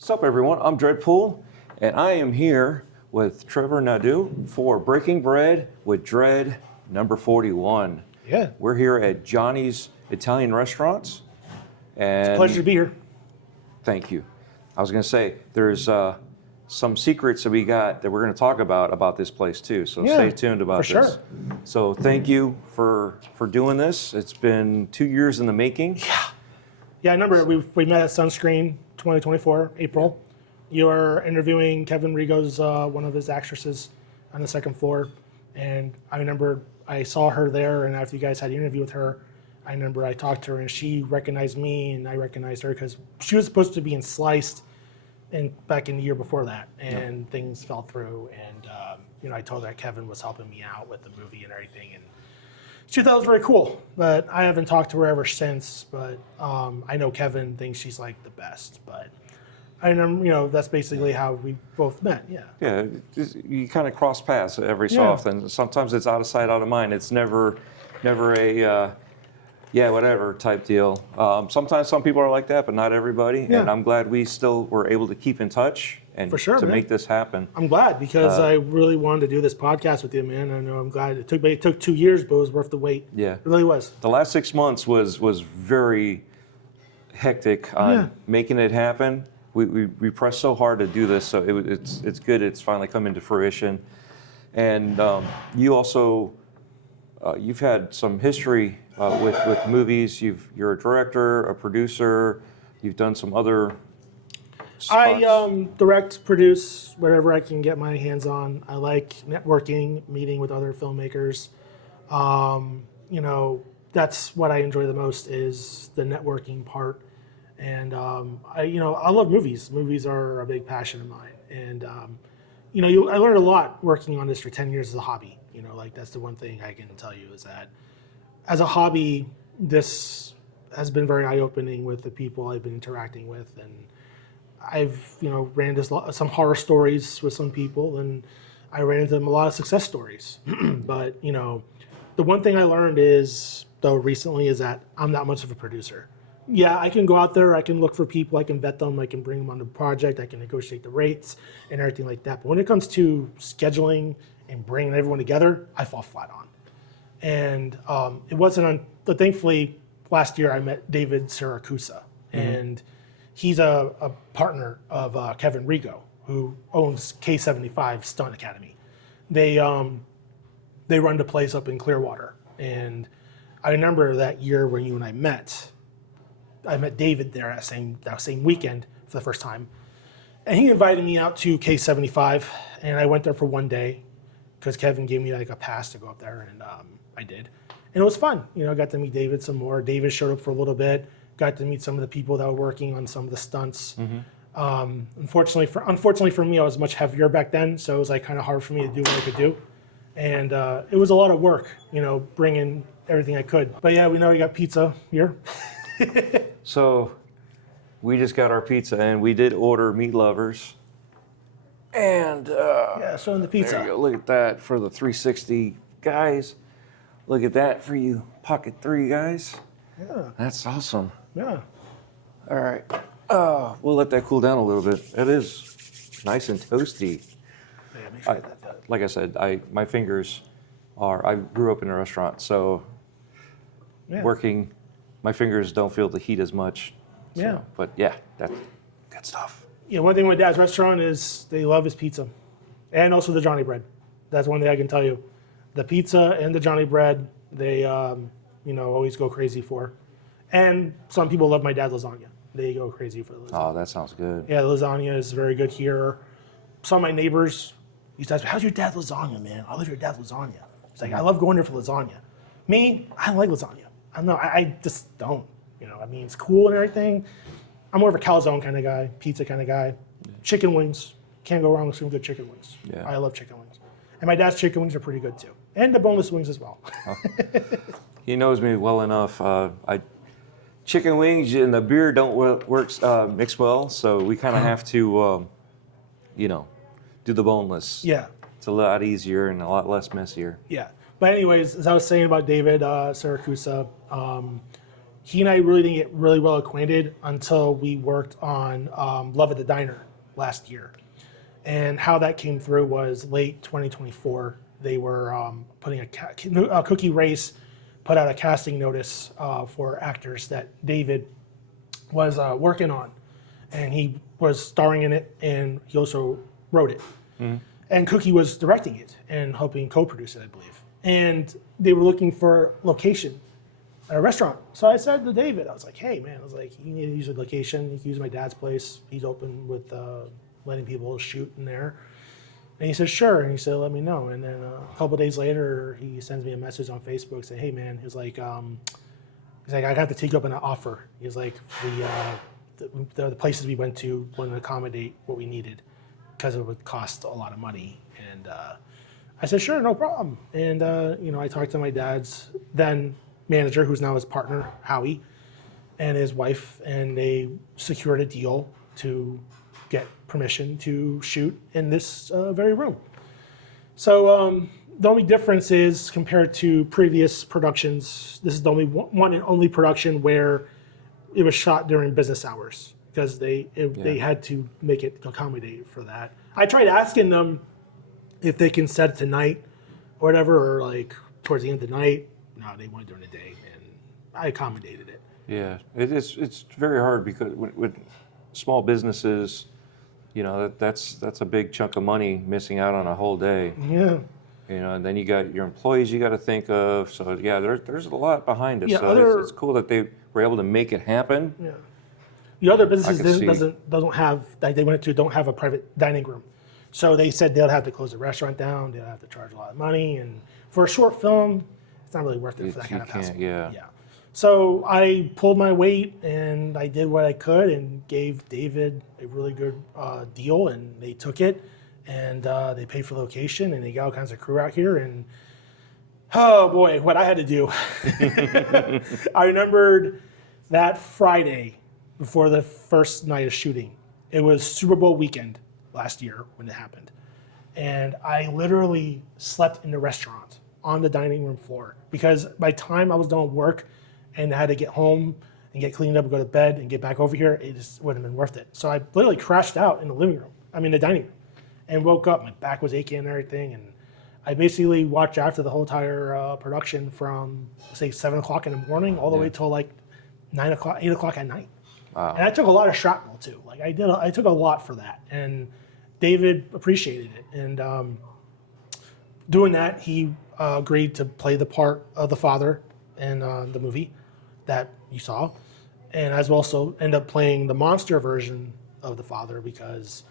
What's up, everyone? I'm DREADPOOL, and I am here with Trevor Nadeau for Breaking Bread with Dread number 41. Yeah. We're here at Johnny's Italian Restaurants. And It's a pleasure to be here. Thank you. I was going to say, there's some secrets that we got that we're going to talk about this place too, so stay tuned about for this. Sure. So thank you for doing this. It's been 2 years in the making. Yeah, I remember we met at Sunscreen 2024, April. You were interviewing Kevin Rigo's one of his actresses on the second floor. And I remember I saw her there, and after you guys had an interview with her, I remember I talked to her, and she recognized me, and I recognized her because she was supposed to be in Sliced back in the year before that, and things fell through. And I told her Kevin was helping me out with the movie and everything, and she thought it was very cool. But I haven't talked to her ever since. But I know Kevin thinks she's like the best. But I know, that's basically how we both met. Yeah. Yeah, you kind of cross paths every so often. Sometimes it's out of sight, out of mind. It's never a whatever type deal. Sometimes some people are like that, but not everybody. Yeah. And I'm glad we still were able to keep in touch and For sure, to man. make this happen. I'm glad because I really wanted to do this podcast with you, man. I know I'm glad it took 2 years, but it was worth the wait. Yeah. It really was. The last 6 months was very hectic on making it happen. We pressed so hard to do this, so it's good. It's finally come into fruition. And you also you've had some history with movies. You're a director, a producer. You've done some other spots. I direct, produce whatever I can get my hands on. I like networking, meeting with other filmmakers. That's what I enjoy the most is the networking part. And I love movies. Movies are a big passion of mine. And I learned a lot working on this for 10 years as a hobby. That's the one thing I can tell you is that as a hobby, this has been very eye-opening with the people I've been interacting with. And I've, ran into some horror stories with some people, and I ran into a lot of success stories. But, the one thing I learned recently is that I'm not much of a producer. Yeah, I can go out there, I can look for people, I can vet them, I can bring them on the project, I can negotiate the rates and everything like that. But when it comes to scheduling and bringing everyone together, I fall flat on. And it wasn't thankfully, last year I met David Siracusa, and he's a partner of Kevin Rigo, who owns K75 Stunt Academy. They run the place up in Clearwater. And I remember that year when you and I met David there that same weekend for the first time. And he invited me out to K75, and I went there for one day because Kevin gave me like a pass to go up there, and I did. And it was fun. I got to meet David some more. David showed up for a little bit, got to meet some of the people that were working on some of the stunts. Unfortunately for me, I was much heavier back then, so it was like kind of hard for me to do what I could do. And it was a lot of work, bringing everything I could. But yeah, we know we got pizza here. So we just got our pizza, and we did order Meat Lovers. And showing the pizza. there you go. Look at that for the 360 guys. Look at that for you Pocket 3 guys. Yeah. That's awesome. Yeah. All right. We'll let that cool down a little bit. It is nice and toasty. Yeah, make sure I get that. Like I said, my fingers I grew up in a restaurant, so working, my fingers don't feel the heat as much. So, Yeah. But yeah, that's good stuff. Yeah, one thing with Dad's restaurant is they love his pizza, and also the Johnny bread. That's one thing I can tell you. The pizza and the Johnny bread, they always go crazy for. And some people love my dad's lasagna. They go crazy for the lasagna. Oh, that sounds good. Yeah, the lasagna is very good here. Some of my neighbors used to ask me, "How's your dad's lasagna, man? I love your dad's lasagna." It's like, I love going there for lasagna. Me, I don't like lasagna. I just don't. It's cool and everything. I'm more of a calzone kind of guy, pizza kind of guy. Chicken wings, can't go wrong with some good chicken wings. Yeah. I love chicken wings. And my dad's chicken wings are pretty good too. And the boneless wings as well. He knows me well enough. Chicken wings and the beer don't mix well, so we kind of have to, do the boneless. Yeah. It's a lot easier and a lot less messier. Yeah. But anyways, as I was saying about David Siracusa, he and I really didn't get really well acquainted until we worked on Love at the Diner last year. And how that came through was late 2024. They were putting a Cookie Race put out a casting notice for actors that David was working on. And he was starring in it, and he also wrote it. And Cookie was directing it and helping co-produce it, I believe. And they were looking for location at a restaurant. So I said to David, I was like, hey, man, I was like, you need to use a location. You can use my dad's place. He's open with letting people shoot in there. And he said, sure. And he said, let me know. And then a couple of days later, he sends me a message on Facebook saying, hey, man, he's like, I got to take you up on an offer. He's like, the places we went to wouldn't accommodate what we needed because it would cost a lot of money. And I said, sure, no problem. And, I talked to my dad's then manager, who's now his partner, Howie, and his wife, and they secured a deal to get permission to shoot in this very room. So the only difference is compared to previous productions, this is the only one and only production where it was shot during business hours because they had to make it accommodate for that. I tried asking them if they can set it tonight or whatever, or like towards the end of the night. No, they want it during the day, and I accommodated it. Yeah, it's very hard because with small businesses, that's a big chunk of money missing out on a whole day. Yeah. And then you got your employees you got to think of. So yeah, there's a lot behind it. Yeah, so it's cool that they were able to make it happen. Yeah. The other businesses don't have, like they went to, don't have a private dining room. So they said they'll have to close the restaurant down. They'll have to charge a lot of money, and for a short film, it's not really worth it for that kind of hassle. Yeah. So I pulled my weight and I did what I could and gave David a really good deal, and they took it, and they paid for location, and they got all kinds of crew out here, and oh boy, what I had to do. I remembered that Friday before the first night of shooting. It was Super Bowl weekend last year when it happened. And I literally slept in the restaurant on the dining room floor because by the time I was done with work and I had to get home and get cleaned up and go to bed and get back over here, it just wouldn't have been worth it. So I literally crashed out in the the dining room, and woke up. My back was aching and everything. And I basically watched after the whole entire production from, say, 7 o'clock in the morning all the way till like 9 o'clock, 8 o'clock at night. Wow. And I took a lot of shrapnel too. Like I took a lot for that. And David appreciated it. And doing that, he agreed to play the part of the father in the movie that you saw, and as well also end up playing the monster version of the father because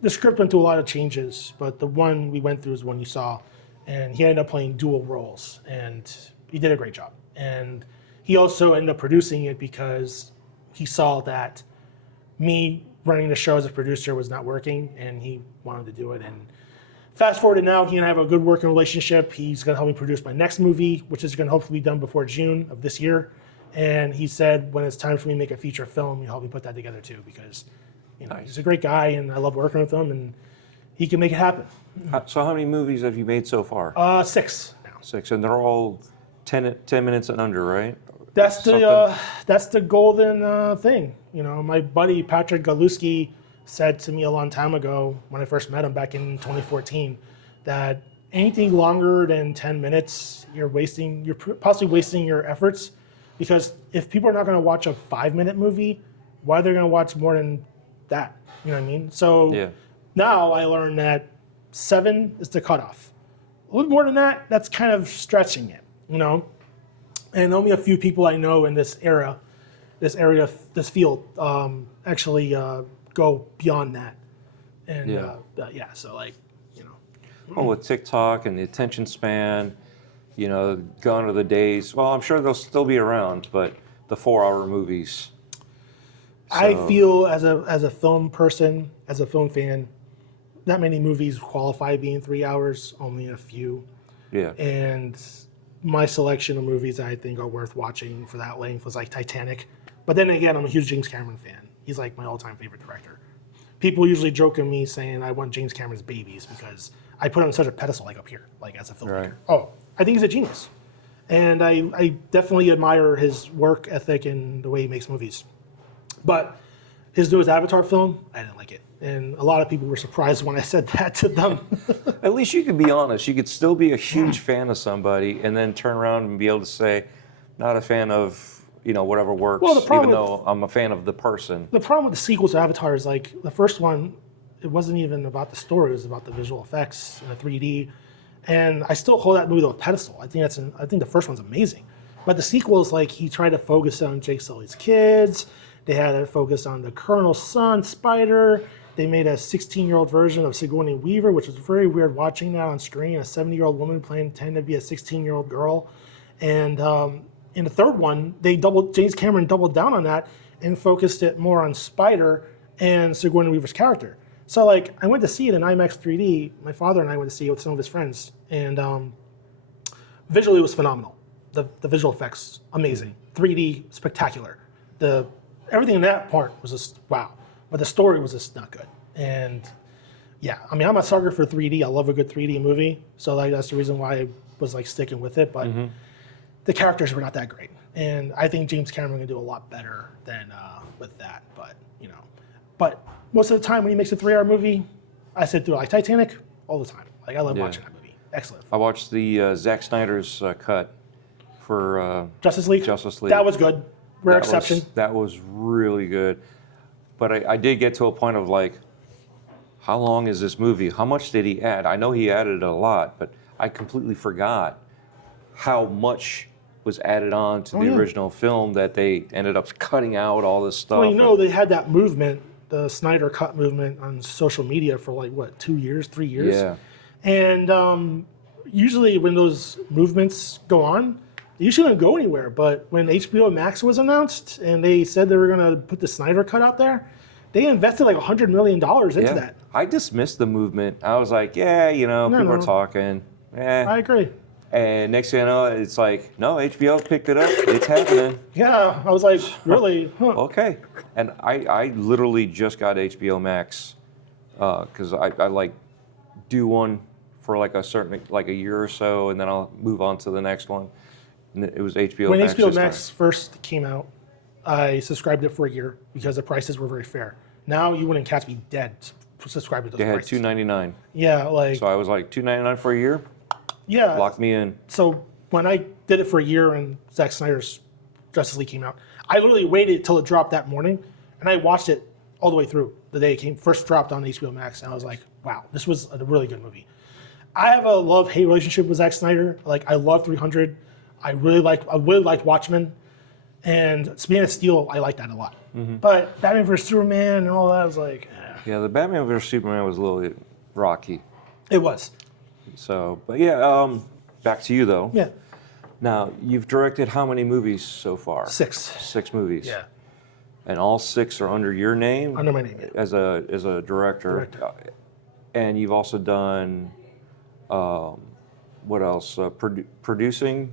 the script went through a lot of changes, but the one we went through is the one you saw, and he ended up playing dual roles, and he did a great job. And he also ended up producing it because he saw that me running the show as a producer was not working, and he wanted to do it. And fast forward to now, he and I have a good working relationship. He's going to help me produce my next movie, which is going to hopefully be done before June of this year. And he said when it's time for me to make a feature film, he'll help me put that together too, because he's a great guy, and I love working with him, and he can make it happen. So how many movies have you made so far? 6 now. 6, and they're all 10 minutes and under, right? That's the golden thing. My buddy Patrick Galuski said to me a long time ago when I first met him back in 2014 that anything longer than 10 minutes, you're possibly wasting your efforts, because if people are not going to watch a 5-minute movie, why are they going to watch more than that? You know what I mean? So now I learned that 7 is the cutoff. A little more than that, that's kind of stretching it, And only a few people I know in this area, this field, actually go beyond that. And so with TikTok and the attention span, gone are the days. Well, I'm sure they'll still be around, but the 4-hour movies. So. I feel as a film person, as a film fan, not many movies qualify being 3 hours, only a few. Yeah. And my selection of movies I think are worth watching for that length was like Titanic. But then again, I'm a huge James Cameron fan. He's like my all-time favorite director. People usually joke at me saying I want James Cameron's babies because I put him on such a pedestal, like up here, like as a filmmaker. Right. Oh, I think he's a genius. And I definitely admire his work ethic and the way he makes movies. But his newest Avatar film, I didn't like it. And a lot of people were surprised when I said that to them. At least you could be honest. You could still be a huge fan of somebody and then turn around and be able to say, not a fan of, whatever works, Well, the problem even though I'm a fan of the person. The problem with the sequels to Avatar is like the first one, it wasn't even about the story, it was about the visual effects and the 3D. And I still hold that movie to a pedestal. I think the first one's amazing. But the sequels, like he tried to focus on Jake Sully's kids. They had to focus on the Colonel's son, Spider. They made a 16-year-old version of Sigourney Weaver, which was very weird watching that on screen. A 70-year-old woman pretending to be a 16-year-old girl. And in the third one, James Cameron doubled down on that and focused it more on Spider and Sigourney Weaver's character. So like I went to see it in IMAX 3D. My father and I went to see it with some of his friends, and visually it was phenomenal. The visual effects amazing, 3D spectacular. Everything in that part was just wow, but the story was just not good. And yeah, I mean I'm a sucker for 3D. I love a good 3D movie, so like that's the reason why I was like sticking with it. But the characters were not that great, and I think James Cameron can do a lot better than with that. But most of the time when he makes a 3-hour movie, I sit through like Titanic all the time. Like I love watching that movie. Excellent. I watched the Zack Snyder's cut for Justice League. Justice League. That was good. Rare exception. That was really good. But I did get to a point of like, how long is this movie? How much did he add? I know he added a lot, but I completely forgot how much was added on to the original film that they ended up cutting out all this stuff. Well, they had that movement, the Snyder Cut movement on social media for like, what, 2 years, 3 years? Yeah. And usually when those movements go on, they usually don't go anywhere. But when HBO Max was announced and they said they were going to put the Snyder Cut out there, they invested like $100 million into that. I dismissed the movement. I was like, people are talking. I agree. And next thing you know, it's like, no, HBO picked it up. It's happening. Yeah, I was like, really? Huh. Okay. And I literally just got HBO Max because I like do one for like a year or so, and then I'll move on to the next one. And it was HBO Max. When HBO Max first came out, I subscribed it for a year because the prices were very fair. Now you wouldn't catch me dead subscribing to those prices. They had $2.99. Yeah, like. So I was like, $2.99 for a year? Yeah. Lock me in. So when I did it for a year and Zack Snyder's Justice League came out, I literally waited till it dropped that morning, and I watched it all the way through the day it first dropped on HBO Max, and I was like, wow, this was a really good movie. I have a love-hate relationship with Zack Snyder. Like, I love 300. I really liked Watchmen. And Man of Steel, I like that a lot. But Batman vs. Superman and all that, I was like, Yeah, the Batman vs. Superman was a little bit rocky. It was. So, but yeah, back to you though. Yeah. Now, you've directed how many movies so far? 6. 6 movies. Yeah. And all 6 are under your name? Under my name, yeah. As a director. And you've also done, what else? Producing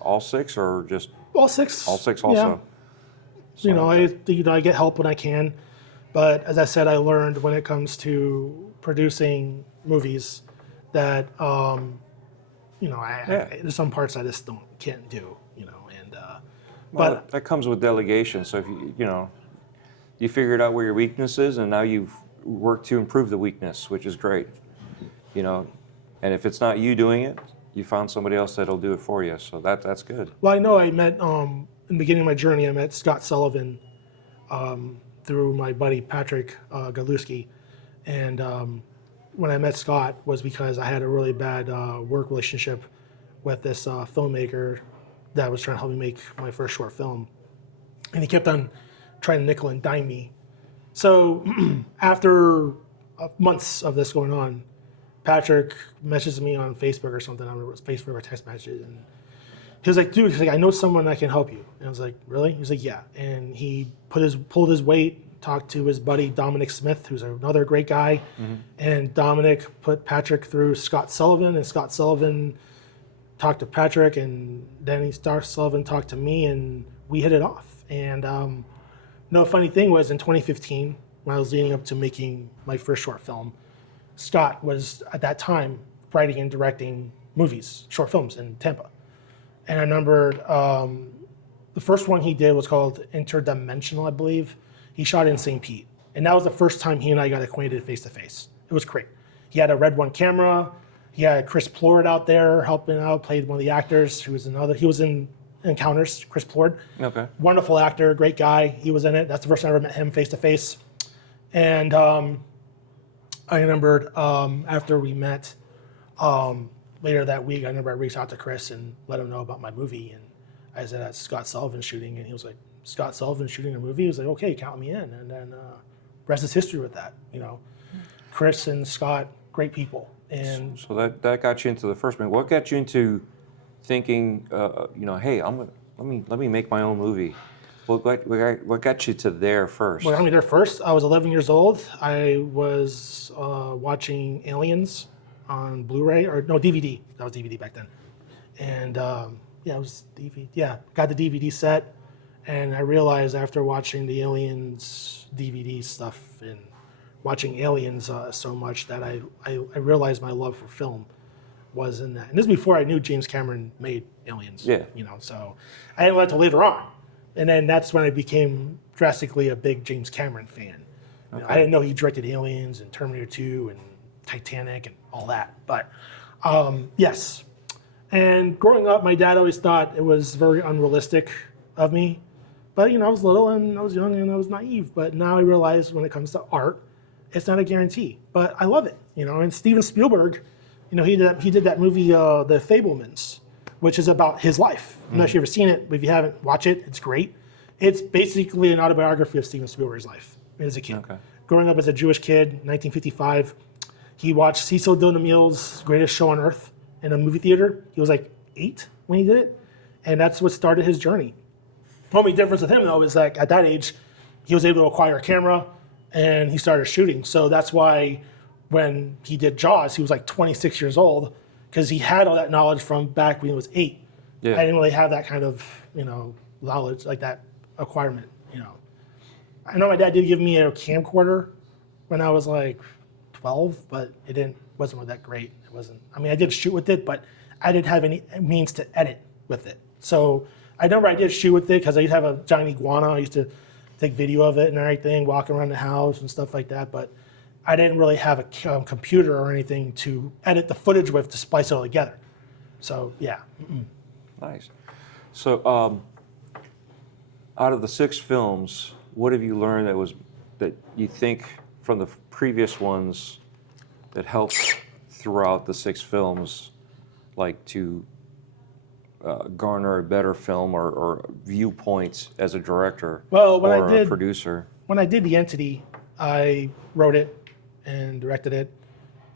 all 6 or just? All 6. All 6 also. Yeah. So, I get help when I can. But as I said, I learned when it comes to producing movies that, there's some parts I just can't do, But that comes with delegation. So if you figured out where your weakness is, and now you've worked to improve the weakness, which is great. And if it's not you doing it, you found somebody else that'll do it for you. So that's good. Well, I know I met in the beginning of my journey, I met Scott Sullivan through my buddy Patrick Galuski, and when I met Scott was because I had a really bad work relationship with this filmmaker that was trying to help me make my first short film. And he kept on trying to nickel and dime me. So after months of this going on, Patrick messaged me on Facebook or something. I don't remember if it was Facebook or text message. And he was like, dude, I know someone that can help you. And I was like, really? He was like, yeah. And he pulled his weight, talked to his buddy Dominic Smith, who's another great guy. And Dominic put Patrick through Scott Sullivan, and Scott Sullivan talked to Patrick, and then Sullivan talked to me, and we hit it off. And funny thing was in 2015, when I was leading up to making my first short film, Scott was at that time writing and directing movies, short films in Tampa. And I remembered the first one he did was called Interdimensional, I believe. He shot in St. Pete. And that was the first time he and I got acquainted face to face. It was great. He had a Red One camera. He had Chris Plord out there helping out, played one of the actors. He was in Encounters, Chris Plord. Okay. Wonderful actor, great guy. He was in it. That's the first time I ever met him face to face. And I remembered after we met later that week, I remember I reached out to Chris and let him know about my movie. And I said, that's Scott Sullivan shooting. And he was like, Scott Sullivan shooting a movie? He was like, okay, count me in. And then rest is history with that. You know, Chris and Scott, great people. And so that got you into the first movie. What got you into thinking, hey, let me make my own movie? What got you to there first? What got me there first? I was 11 years old. I was watching Aliens on Blu-ray, or no, DVD. That was DVD back then. And it was DVD. Yeah, got the DVD set. And I realized after watching the Aliens DVD stuff and watching Aliens so much that I realized my love for film was in that. And this is before I knew James Cameron made Aliens. Yeah. So I didn't know that until later on. And then that's when I became drastically a big James Cameron fan. Okay. I didn't know he directed Aliens and Terminator 2 and Titanic and all that. But yes. And growing up, my dad always thought it was very unrealistic of me. But, I was little and I was young and I was naive. But now I realize when it comes to art, it's not a guarantee. But I love it, And Steven Spielberg, he did that movie, The Fabelmans, which is about his life. I'm not sure if you've ever seen it, but if you haven't, watch it. It's great. It's basically an autobiography of Steven Spielberg's life as a kid. Okay. Growing up as a Jewish kid, 1955, he watched Cecil B. DeMille's Greatest Show on Earth in a movie theater. He was like 8 when he did it, and that's what started his journey. The only difference with him, though, is like at that age, he was able to acquire a camera, and he started shooting. So that's why when he did Jaws, he was like 26 years old, because he had all that knowledge from back when he was 8. Yeah. I didn't really have that kind of, knowledge, like that acquirement, I know my dad did give me a camcorder when I was like 12, but it wasn't really that great. It wasn't, I did shoot with it, but I didn't have any means to edit with it. So I remember I did shoot with it because I used to have a giant iguana. I used to take video of it and everything, walk around the house and stuff like that, but I didn't really have a computer or anything to edit the footage with to splice it all together. So, yeah. Nice. So, out of the 6 films, what have you learned that you think from the previous ones that helped throughout the 6 films, like to garner a better film or viewpoints as a director or a producer? When I did The Entity, I wrote it and directed it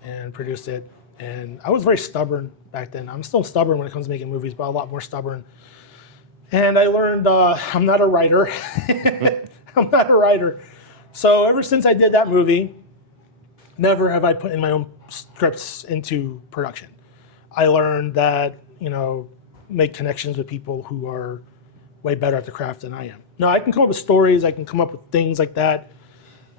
and produced it. And I was very stubborn back then. I'm still stubborn when it comes to making movies, but a lot more stubborn. And I learned I'm not a writer. I'm not a writer. So ever since I did that movie, never have I put in my own scripts into production. I learned that, make connections with people who are way better at the craft than I am. Now, I can come up with stories. I can come up with things like that.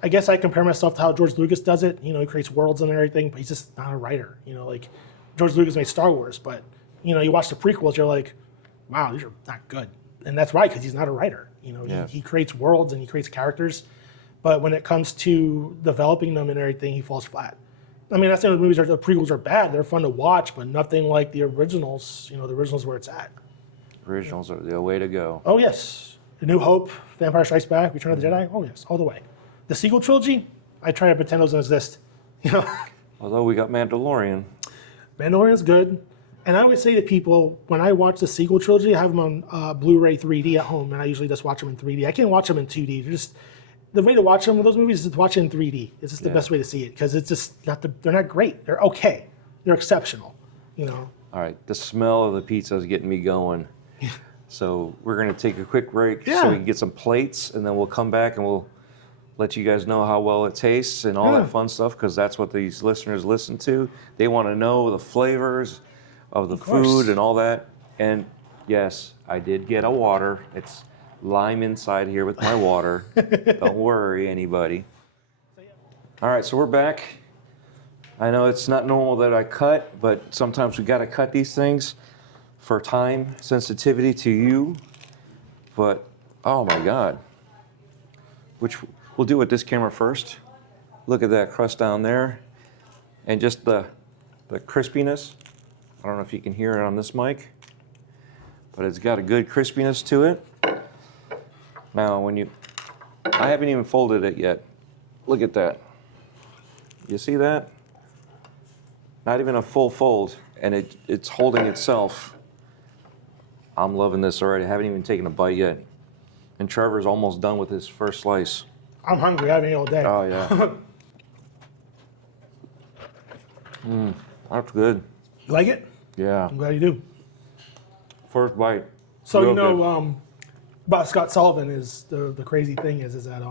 I guess I compare myself to how George Lucas does it. He creates worlds and everything, but he's just not a writer. Like George Lucas made Star Wars, but, you watch the prequels, you're like, wow, these are not good. And that's right, because he's not a writer. He creates worlds and he creates characters. But when it comes to developing them and everything, he falls flat. Not saying the prequels are bad. They're fun to watch, but nothing like the originals. The originals where it's at. Originals are the way to go. Oh, yes. A New Hope, Vampire Strikes Back, Return of the Jedi. Oh, yes, all the way. The sequel trilogy, I try to pretend those don't exist. Although we got Mandalorian. Mandalorian's good. And I always say to people, when I watch the sequel trilogy, I have them on Blu-ray 3D at home, and I usually just watch them in 3D. I can't watch them in 2D. The way to watch them with those movies is to watch it in 3D. It's just the best way to see it, because it's just they're not great. They're okay. They're exceptional, All right, the smell of the pizza is getting me going. So we're going to take a quick break so we can get some plates, and then we'll come back and we'll let you guys know how well it tastes and all that fun stuff, because that's what these listeners listen to. They want to know the flavors of the food and all that. And yes, I did get a water. It's lime inside here with my water. Don't worry, anybody. All right, so we're back. I know it's not normal that I cut, but sometimes we got to cut these things. for time sensitivity to you, but oh my God. Which we'll do with this camera first. Look at that crust down there. And just the crispiness. I don't know if you can hear it on this mic, but it's got a good crispiness to it. Now, I haven't even folded it yet. Look at that. You see that? Not even a full fold, and it's holding itself. I'm loving this already. I haven't even taken a bite yet. And Trevor's almost done with his first slice. I'm hungry. I haven't eaten all day. Oh, yeah. That's good. You like it? Yeah. I'm glad you do. First bite. So, Real you know, good. about Scott Sullivan is the crazy thing is that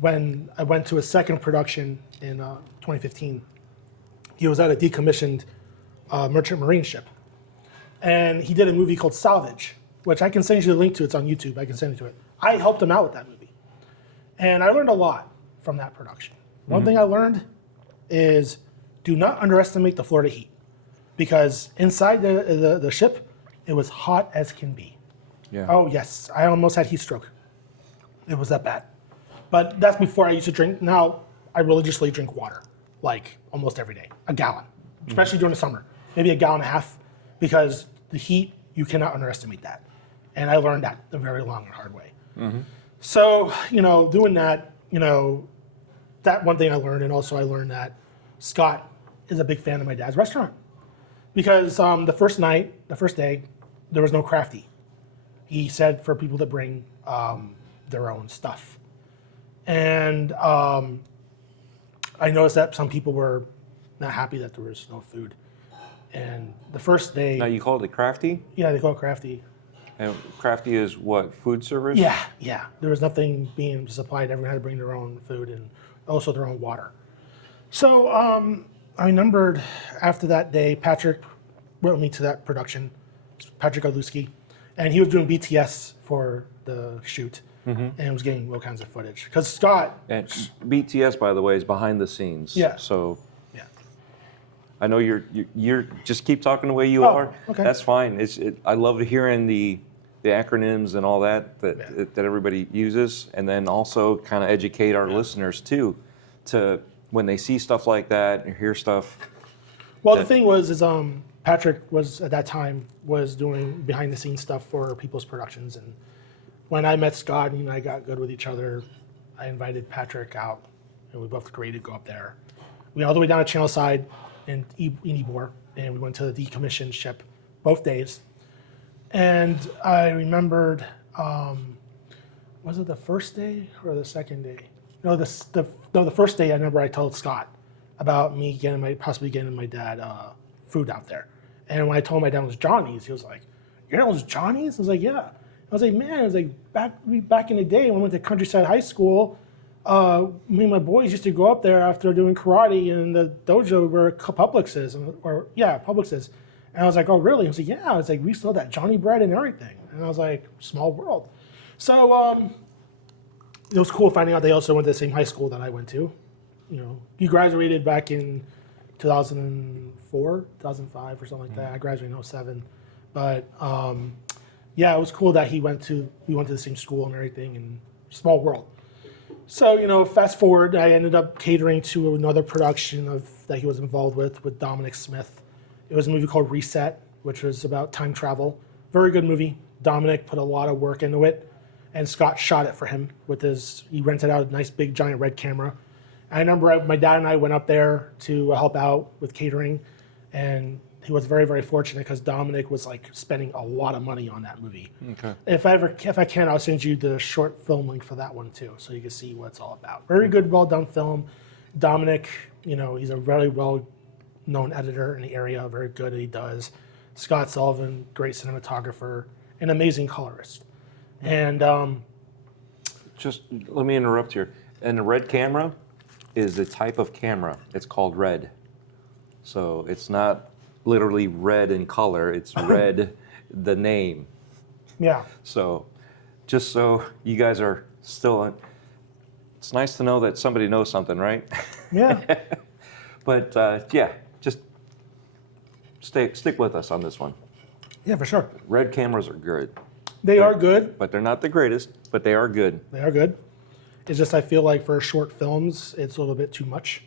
when I went to a second production in 2015, he was at a decommissioned merchant marine ship. And he did a movie called Salvage, which I can send you the link to. It's on YouTube. I can send it to it. I helped him out with that movie. And I learned a lot from that production. One thing I learned is do not underestimate the Florida heat. Because inside the ship, it was hot as can be. Yeah. Oh, yes. I almost had heat stroke. It was that bad. But that's before I used to drink. Now, I religiously drink water, like almost every day, a gallon, especially during the summer, maybe a gallon and a half, because the heat, you cannot underestimate that. And I learned that the very long and hard way. So, you know, doing that, you know, that one thing I learned, and also I learned that Scott is a big fan of my dad's restaurant. Because the first day, there was no crafty. He said for people to bring their own stuff. And I noticed that some people were not happy that there was no food. And the first day... Now, you called it crafty? Yeah, they call it crafty. And crafty is what, food service? Yeah. There was nothing being supplied. Everyone had to bring their own food and also their own water. So I remembered after that day, Patrick brought me to that production, Patrick Odluski, and he was doing BTS for the shoot and was getting all kinds of footage. Because Scott... And BTS, by the way, is behind the scenes. Yeah. So Yeah. I know you're just keep talking the way you are. Okay. That's fine. I love hearing the acronyms and all that everybody uses, and then also kind of educate our listeners too, to when they see stuff like that or hear stuff. Well, the thing was, Patrick was at that time was doing behind the scenes stuff for people's productions, and when I met Scott and I got good with each other, I invited Patrick out, and we both agreed to go up there. We went all the way down to Channelside in Ybor, and we went to the decommissioned ship both days. And I remembered, was it the first day or the second day? No, the first day. I remember I told Scott about me possibly getting my dad food out there. And when I told him my dad was Johnny's, he was like, "Your dad was Johnny's?" I was like, "Yeah." I was like, "Man," I was like, back in the day when I went to Countryside High School, me and my boys used to go up there after doing karate in the dojo where Publix is, Publix is. And I was like, "Oh, really?" He was like, "Yeah." I was like, "We still had that Johnny bread and everything." And I was like, small world. So it was cool finding out they also went to the same high school that I went to. You know, he graduated back in 2004, 2005 or something like that. I graduated in 2007. But yeah, it was cool that we went to the same school and everything, and small world. So, you know, fast forward, I ended up catering to another production that he was involved with Dominic Smith. It was a movie called Reset, which was about time travel. Very good movie. Dominic put a lot of work into it, and Scott shot it for him he rented out a nice big giant red camera. I remember my dad and I went up there to help out with catering, and he was very, very fortunate because Dominic was like spending a lot of money on that movie. Okay. If I can, I'll send you the short film link for that one too, so you can see what it's all about. Very good, well done film. Dominic, you know, he's a very well-known editor in the area, very good at what he does. Scott Sullivan, great cinematographer, an amazing colorist. And Just let me interrupt here. And the red camera is a type of camera. It's called red. So it's not literally red in color. It's red, the name. yeah, So just so you guys are still, it's nice to know that somebody knows something, right? yeah. But yeah, just stick with us on this one. Yeah, for sure. Red cameras are good. They are good. But they're not the greatest, but they are good. They are good. It's just I feel like for short films, it's a little bit too much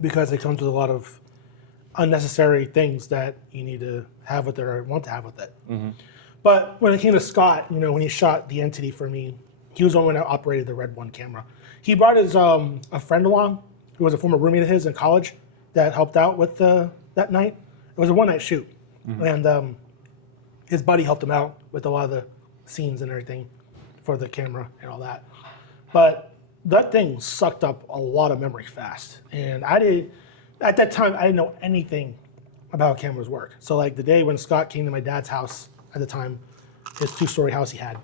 because it comes with a lot of unnecessary things that you need to have with it or want to have with it. But when it came to Scott, you know, when he shot the Entity for me, he was the one that operated the Red 1 camera. He brought his a friend along who was a former roommate of his in college that helped out with that night. It was a one-night shoot, and his buddy helped him out with a lot of the scenes and everything for the camera and all that. But that thing sucked up a lot of memory fast, and at that time I didn't know anything about how cameras work. So like the day when Scott came to my dad's house at the time, his 2-story house he had,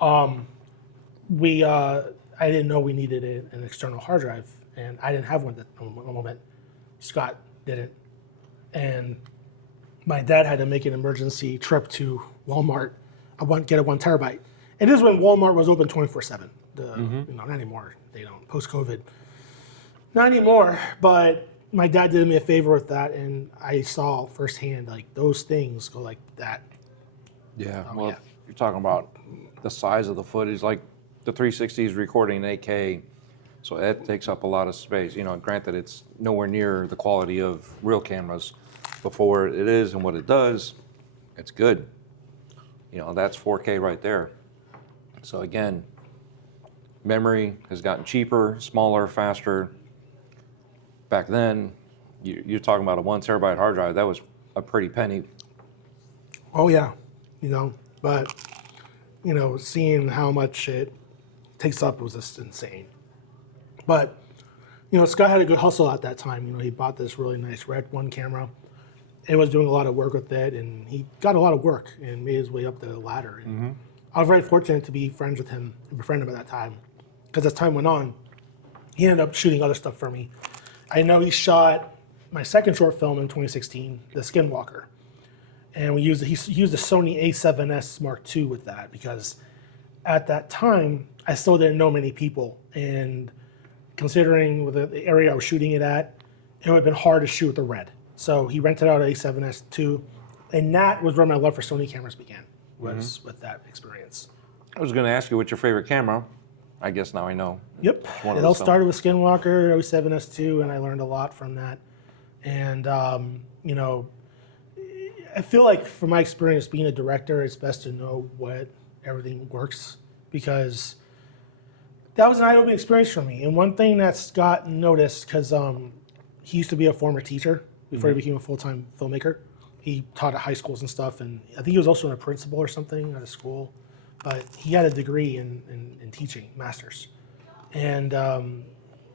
I didn't know we needed an external hard drive, and I didn't have one at the moment. Scott didn't, and my dad had to make an emergency trip to Walmart. Get a 1 terabyte. It is when Walmart was open 24/7. Not anymore. They don't post-COVID. Not anymore. But my dad did me a favor with that, and I saw firsthand like those things go like that. Yeah. Oh, Well, yeah. you're talking about the size of the footage, like the 360 is recording in 8K, so that takes up a lot of space. You know, granted, it's nowhere near the quality of real cameras. Before it is and what it does, it's good. You know, that's 4K right there. So again, memory has gotten cheaper, smaller, faster. Back then, you're talking about a 1 terabyte hard drive. That was a pretty penny. Oh yeah, but seeing how much it takes up was just insane. But Scott had a good hustle at that time. He bought this really nice Red 1 camera. And was doing a lot of work with it, and he got a lot of work and made his way up the ladder. And I was very fortunate to be friends with him and befriend him at that time, because as time went on, he ended up shooting other stuff for me. I know he shot my second short film in 2016, The Skinwalker, and he used the Sony A7S Mark II with that, because at that time I still didn't know many people, and considering the area I was shooting it at, it would have been hard to shoot with the Red. So he rented out an A7S II, and that was where my love for Sony cameras began, was with that experience. I was going to ask you what's your favorite camera. I guess now I know. Yep. One of It all those started with Skinwalker, A7S II, and I learned a lot from that. And, I feel like from my experience being a director, it's best to know what everything works, because that was an eye-opening experience for me. And one thing that Scott noticed, because he used to be a former teacher before he became a full-time filmmaker. He taught at high schools and stuff, and I think he was also a principal or something at a school. But he had a degree in teaching, master's. And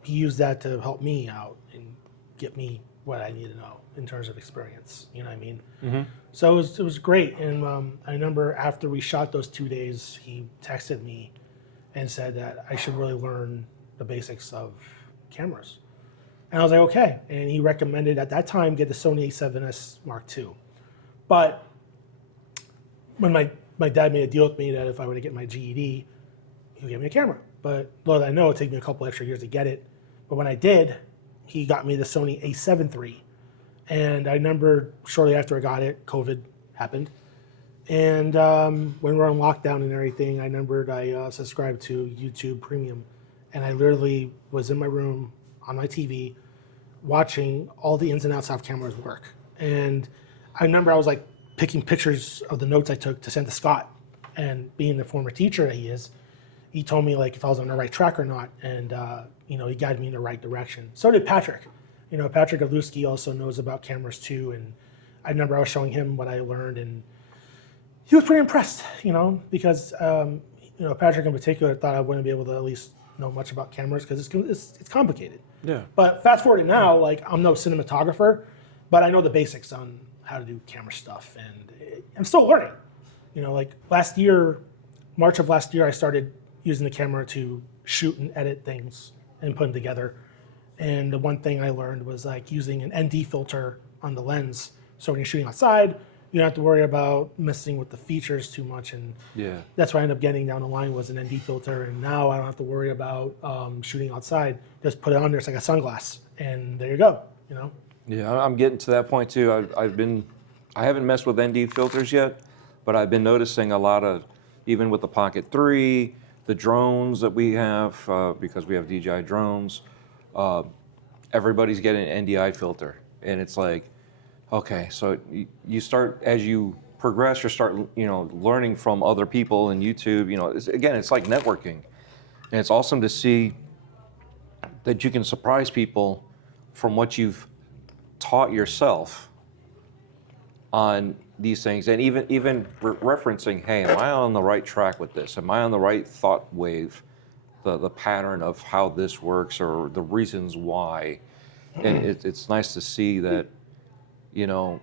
he used that to help me out and get me what I need to know in terms of experience. You know what I mean? So it was great. And I remember after we shot those 2 days, he texted me and said that I should really learn the basics of cameras. And I was like, okay. And he recommended at that time get the Sony A7S Mark II. But when my dad made a deal with me that if I were to get my GED, he would give me a camera. But little did I know, it'd take me a couple extra years to get it. But when I did, he got me the Sony A7 III. And I remember shortly after I got it, COVID happened. And when we were on lockdown and everything, I remembered I subscribed to YouTube Premium. And I literally was in my room on my TV watching all the ins and outs of how cameras work. And I remember I was like picking pictures of the notes I took to send to Scott. And being the former teacher that he is, he told me like if I was on the right track or not. And he guided me in the right direction. So did Patrick. Patrick Gawlewski also knows about cameras too. And I remember I was showing him what I learned, and he was pretty impressed, because Patrick in particular thought I wouldn't be able to at least know much about cameras because it's complicated. Yeah. But fast forward to now, like I'm no cinematographer, but I know the basics on how to do camera stuff, and I'm still learning. Like March of last year, I started using the camera to shoot and edit things and put them together. And the one thing I learned was like using an ND filter on the lens. So when you're shooting outside, you don't have to worry about messing with the features too much. And that's what I ended up getting down the line was an ND filter. And now I don't have to worry about shooting outside. Just put it on there. It's like a sunglass. And there you go, Yeah, I'm getting to that point too. I've been I haven't messed with ND filters yet, but I've been noticing a lot of, even with the Pocket 3, the drones that we have, because we have DJI drones, everybody's getting an NDI filter. And it's like, okay, so you start, as you progress, you start, learning from other people and YouTube, it's like networking. And it's awesome to see that you can surprise people from what you've taught yourself on these things, and even referencing, hey, am I on the right track with this? Am I on the right thought wave, the pattern of how this works or the reasons why? And it's nice to see that, the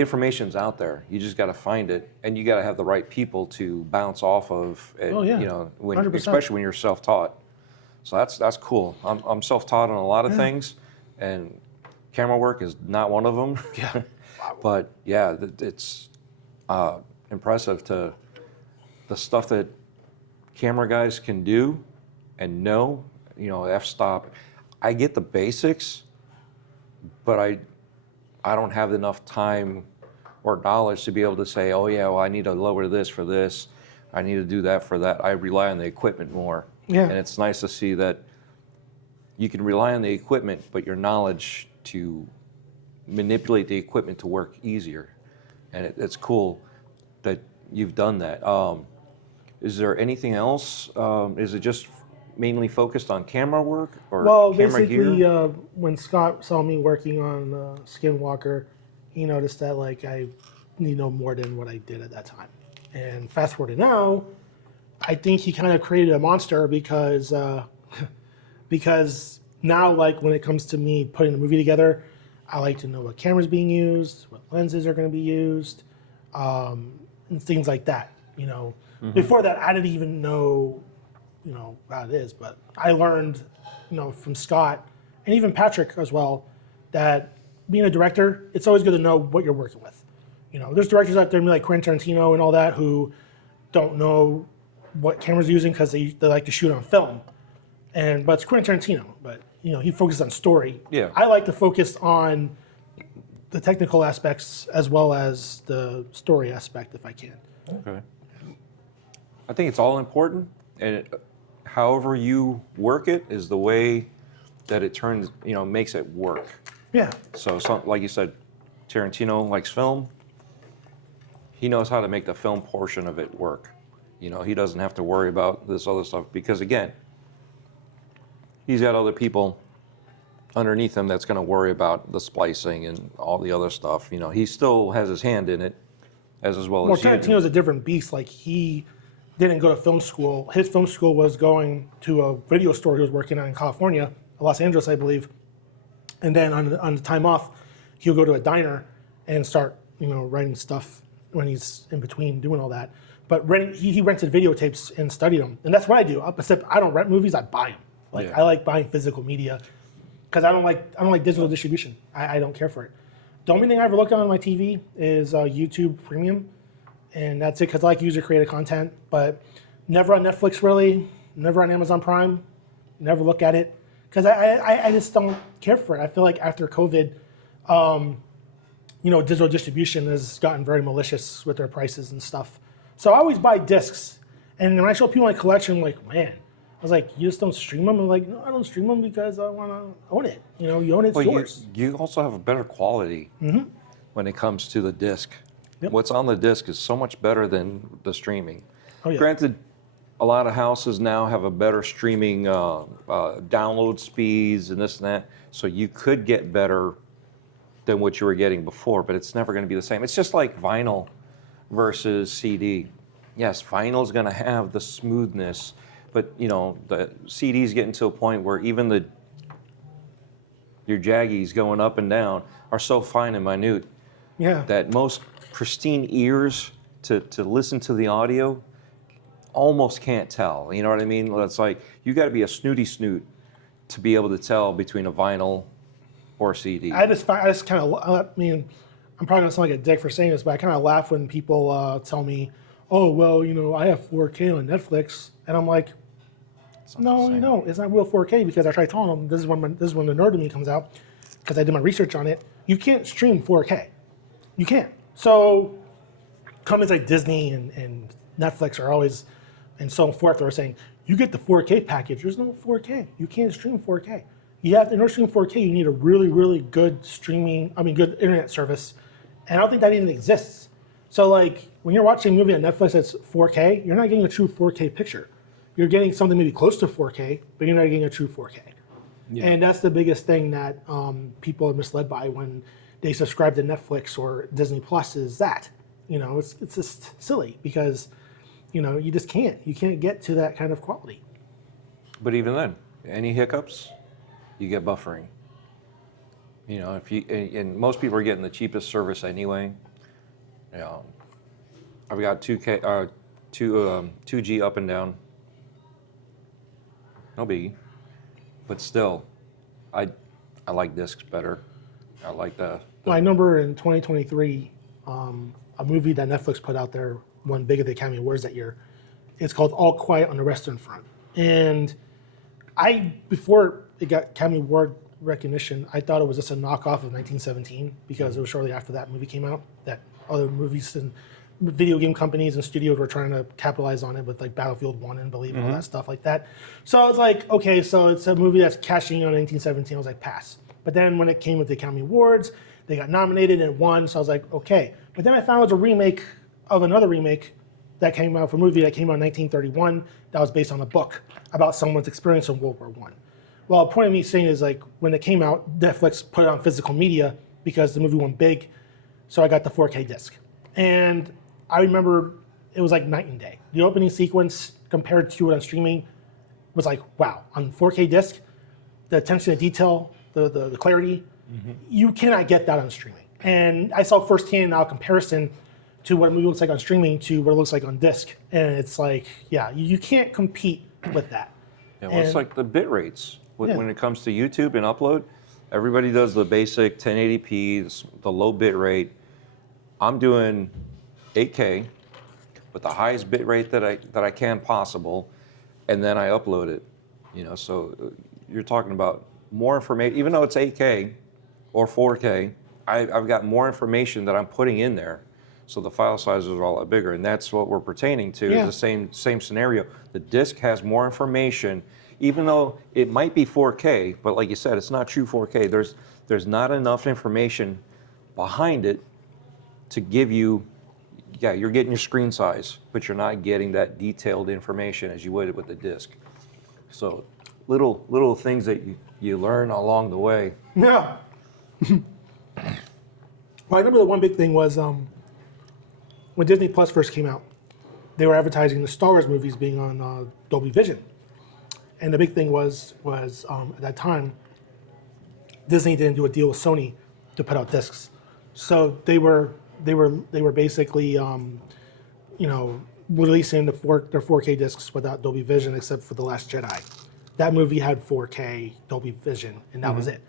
information's out there. You just got to find it, and you got to have the right people to bounce off of. And, 100%. Especially when you're self-taught. So that's cool. I'm self-taught on a lot of things, and camera work is not one of them. Yeah. But yeah, it's impressive to the stuff that camera guys can do and know. F-stop. I get the basics, but I don't have enough time or knowledge to be able to say, oh yeah, well I need to lower this for this. I need to do that for that. I rely on the equipment more. Yeah. And it's nice to see that you can rely on the equipment, but your knowledge to manipulate the equipment to work easier. And it's cool that you've done that. Is there anything else? Is it just mainly focused on camera work or camera basically, gear? when Scott saw me working on Skinwalker, he noticed that I need no more than what I did at that time. And fast forward to now, I think he kind of created a monster because now, when it comes to me putting a movie together, I like to know what camera's being used, what lenses are going to be used, and things like that. Before that, I didn't even know, how it is. But I learned, from Scott and even Patrick as well, that being a director, it's always good to know what you're working with. There's directors out there, like Quentin Tarantino and all that, who don't know what cameras they're using because they like to shoot on film. But it's Quentin Tarantino. But he focuses on story. Yeah. I like to focus on the technical aspects as well as the story aspect if I can. Okay. I think it's all important, and however you work it is the way that it turns, makes it work. Yeah. So, like you said, Tarantino likes film. He knows how to make the film portion of it work. He doesn't have to worry about this other stuff because, again, he's got other people underneath him that's going to worry about the splicing and all the other stuff. He still has his hand in it as well as you do. Tarantino's a different beast. He didn't go to film school. His film school was going to a video store he was working at in California, Los Angeles, I believe. And then on the time off, he'll go to a diner and start, writing stuff when he's in between doing all that. But he rented videotapes and studied them. And that's what I do. Except I don't rent movies, I buy them. I like buying physical media because I don't like digital distribution. I don't care for it. The only thing I ever look on my TV is YouTube Premium, and that's it because I like user-created content, but never on Netflix really, never on Amazon Prime, never look at it because I just don't care for it. I feel like after COVID, digital distribution has gotten very malicious with their prices and stuff. So I always buy discs, and when I show people my collection, I'm like, man. I was like, you just don't stream them? I'm like, no, I don't stream them because I want to own it. You own it, it's yours. You also have a better quality when it comes to the disc. Yep. What's on the disc is so much better than the streaming. Oh, yeah. Granted, a lot of houses now have a better streaming download speeds and this and that, so you could get better than what you were getting before, but it's never going to be the same. It's just like vinyl versus CD. Yes, vinyl is going to have the smoothness, but the CD's getting to a point where even your jaggies going up and down are so fine and minute that most pristine ears to listen to the audio almost can't tell. You know what I mean? It's like you got to be a snooty snoot to be able to tell between a vinyl or a CD. I just kind of, I'm probably gonna sound like a dick for saying this, but I kind of laugh when people tell me, "Oh, well, I have 4K on Netflix," and I'm like, "No, you don't. It's not real 4K because I tried telling them this is when the nerd in me comes out because I did my research on it. You can't stream 4K. You can't. So companies like Disney and Netflix are always, and so forth, are saying, you get the 4K package. There's no 4K. You can't stream 4K. In order to stream 4K, you need a really, really good good internet service. And I don't think that even exists. So like when you're watching a movie on Netflix that's 4K, you're not getting a true 4K picture. You're getting something maybe close to 4K, but you're not getting a true 4K. Yeah. And that's the biggest thing that people are misled by when they subscribe to Netflix or Disney Plus is that. It's just silly because, you just can't. You can't get to that kind of quality. But even then, any hiccups, you get buffering. And most people are getting the cheapest service anyway. I've got 2G up and down. No biggie. But still, I like discs better. I like the Well, I remember in 2023, a movie that Netflix put out there won big at the Academy Awards that year. It's called All Quiet on the Western Front. And before it got Academy Award recognition, I thought it was just a knockoff of 1917 because it was shortly after that movie came out that other movies and video game companies and studios were trying to capitalize on it with like Battlefield 1 and Believe and all that stuff like that. So I was like, okay, so it's a movie that's cashing in on 1917. I was like, pass. But then when it came with the Academy Awards, they got nominated and it won. So I was like, okay. But then I found it was a remake of another remake that came out for a movie that came out in 1931 that was based on a book about someone's experience in World War I. Well, the point of me saying is like when it came out, Netflix put it on physical media because the movie went big. So I got the 4K disc. And I remember it was like night and day. The opening sequence compared to it on streaming was like, wow. On 4K disc, the attention to detail, the clarity, you cannot get that on streaming. And I saw firsthand now a comparison to what a movie looks like on streaming to what it looks like on disc. And it's like, yeah, you can't compete with that. Yeah, well, it's like the bit rates. When it comes to YouTube and upload, everybody does the basic 1080p, the low bit rate. I'm doing 8K with the highest bit rate that I can possible, and then I upload it. So you're talking about more information, even though it's 8K or 4K, I've got more information that I'm putting in there. So the file sizes are a lot bigger, and that's what we're pertaining to. Is the same scenario. The disc has more information, even though it might be 4K, but like you said, it's not true 4K. There's not enough information behind it to give you. Yeah, you're getting your screen size, but you're not getting that detailed information as you would with the disc. So little things that you learn along the way. Yeah. Well, I remember the one big thing was when Disney Plus first came out, they were advertising the Star Wars movies being on Dolby Vision. And the big thing was at that time, Disney didn't do a deal with Sony to put out discs. So they were basically releasing their 4K discs without Dolby Vision except for The Last Jedi. That movie had 4K Dolby Vision, and that was it.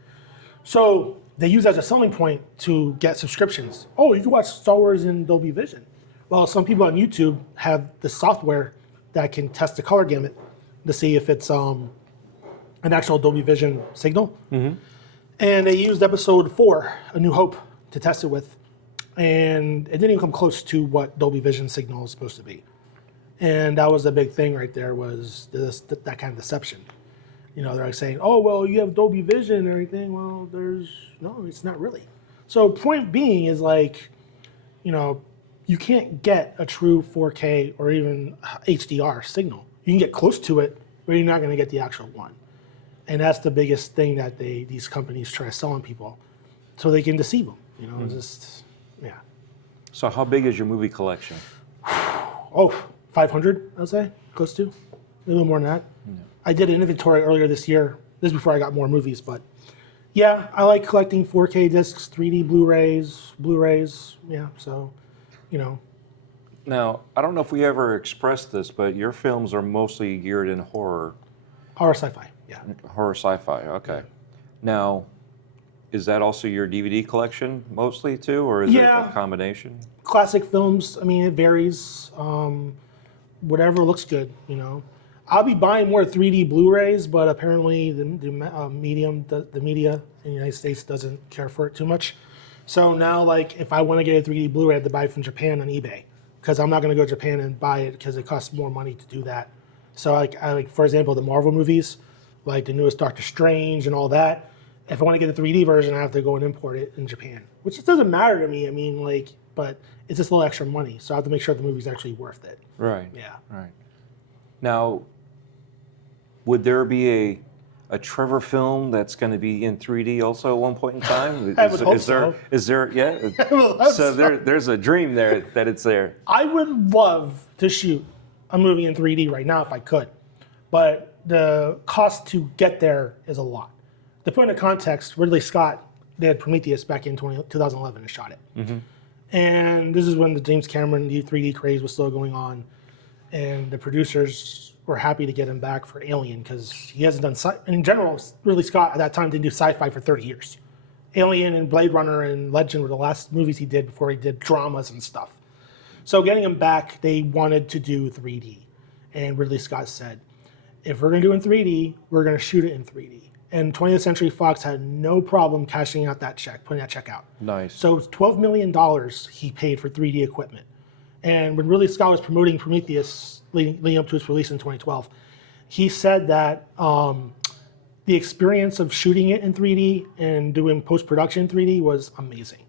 So they used that as a selling point to get subscriptions. Oh, you can watch Star Wars in Dolby Vision. Well, some people on YouTube have the software that can test the color gamut to see if it's an actual Dolby Vision signal. And they used episode 4, A New Hope, to test it with. And it didn't even come close to what Dolby Vision signal is supposed to be. And that was the big thing right there was that kind of deception. They're like saying, oh, well, you have Dolby Vision and everything. Well, no, it's not really. So point being is like, you can't get a true 4K or even HDR signal. You can get close to it, but you're not going to get the actual one. And that's the biggest thing that these companies try to sell on people so they can deceive them. Yeah. So how big is your movie collection? 500, I'd say, close to. A little more than that. Yeah. I did an inventory earlier this year. This is before I got more movies, but yeah, I like collecting 4K discs, 3D Blu-rays. Yeah, so, Now, I don't know if we ever expressed this, but your films are mostly geared in horror. Horror sci-fi, yeah. Horror sci-fi, okay. Now, is that also your DVD collection mostly too, or is it a combination? Classic films, it varies. Whatever looks good, I'll be buying more 3D Blu-rays, but apparently the media in the United States doesn't care for it too much. So now, like, if I want to get a 3D Blu-ray, I have to buy it from Japan on eBay because I'm not going to go to Japan and buy it because it costs more money to do that. So, like, for example, the Marvel movies, like the newest Doctor Strange and all that. If I want to get the 3D version, I have to go and import it in Japan, which just doesn't matter to me. I mean, like, but it's just a little extra money, so I have to make sure the movie's actually worth it. Right. Yeah. Right. Now, would there be a Trevor film that's going to be in 3D also at one point in time? I would hope so. Is there? Yeah. I would hope So there's a dream there that it's there. I would love to shoot a movie in 3D right now if I could, but the cost to get there is a lot. To put into context, Ridley Scott did Prometheus back in 2011 and shot it. Mm-hmm. And this is when the James Cameron 3D craze was still going on, and the producers were happy to get him back for Alien because he hasn't done in general. Ridley Scott at that time didn't do sci-fi for 30 years. Alien and Blade Runner and Legend were the last movies he did before he did dramas and stuff. So getting him back, they wanted to do 3D, and Ridley Scott said, "If we're going to do it in 3D, we're going to shoot it in 3D." And 20th Century Fox had no problem cashing out that check, putting that check out. Nice. So $12 million he paid for 3D equipment. And when Ridley Scott was promoting Prometheus, leading up to its release in 2012, he said that the experience of shooting it in 3D and doing post-production in 3D was amazing.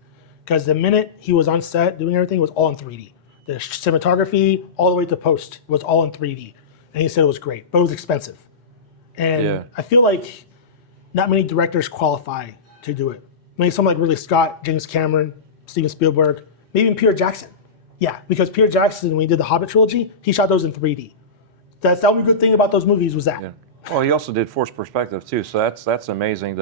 Because the minute he was on set doing everything, it was all in 3D. The cinematography, all the way to post, was all in 3D. And he said it was great, but it was expensive. And I feel like not many directors qualify to do it. Maybe someone like Ridley Scott, James Cameron, Steven Spielberg, maybe even Peter Jackson. Yeah, because Peter Jackson, when he did the Hobbit trilogy, he shot those in 3D. That's the only good thing about those movies was that. Yeah. Well, he also did forced perspective too, so that's amazing.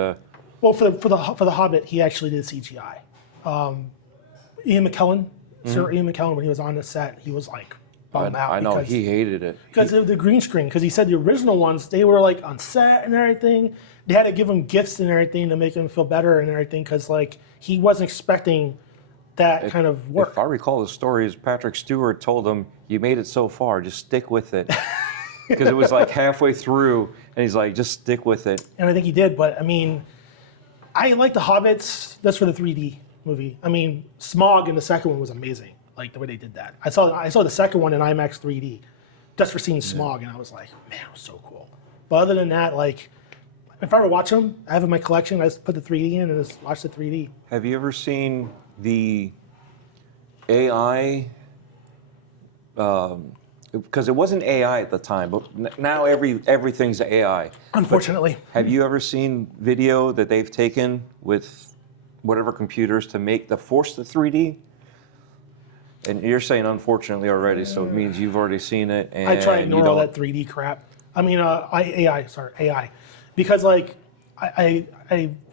Well, for the Hobbit, he actually did CGI. Ian McKellen, Sir Ian McKellen, when he was on the set, he was like bummed out. I know he hated it because of the green screen. Because he said the original ones, they were like on set and everything. They had to give him gifts and everything to make him feel better and everything. Because like he wasn't expecting that kind of work. If I recall the stories, Patrick Stewart told him, "You made it so far, just stick with it." Because it was like halfway through, and he's like, "Just stick with it." And I think he did. But I mean, I like the Hobbits. That's for the 3D movie. I mean, Smog in the second one was amazing. Like the way they did that. I saw the second one in IMAX 3D, just for seeing Smog, and I was like, man, it was so cool. But other than that, like, if I ever watch them, I have in my collection. I just put the 3D in and just watch the 3D. Have you ever seen the AI? Because it wasn't AI at the time, but now everything's AI. Unfortunately. But have you ever seen video that they've taken with whatever computers to make the Force the 3D? And you're saying unfortunately already, so it means you've already seen it. And I try to ignore all that 3D crap. I mean, AI. Because like, I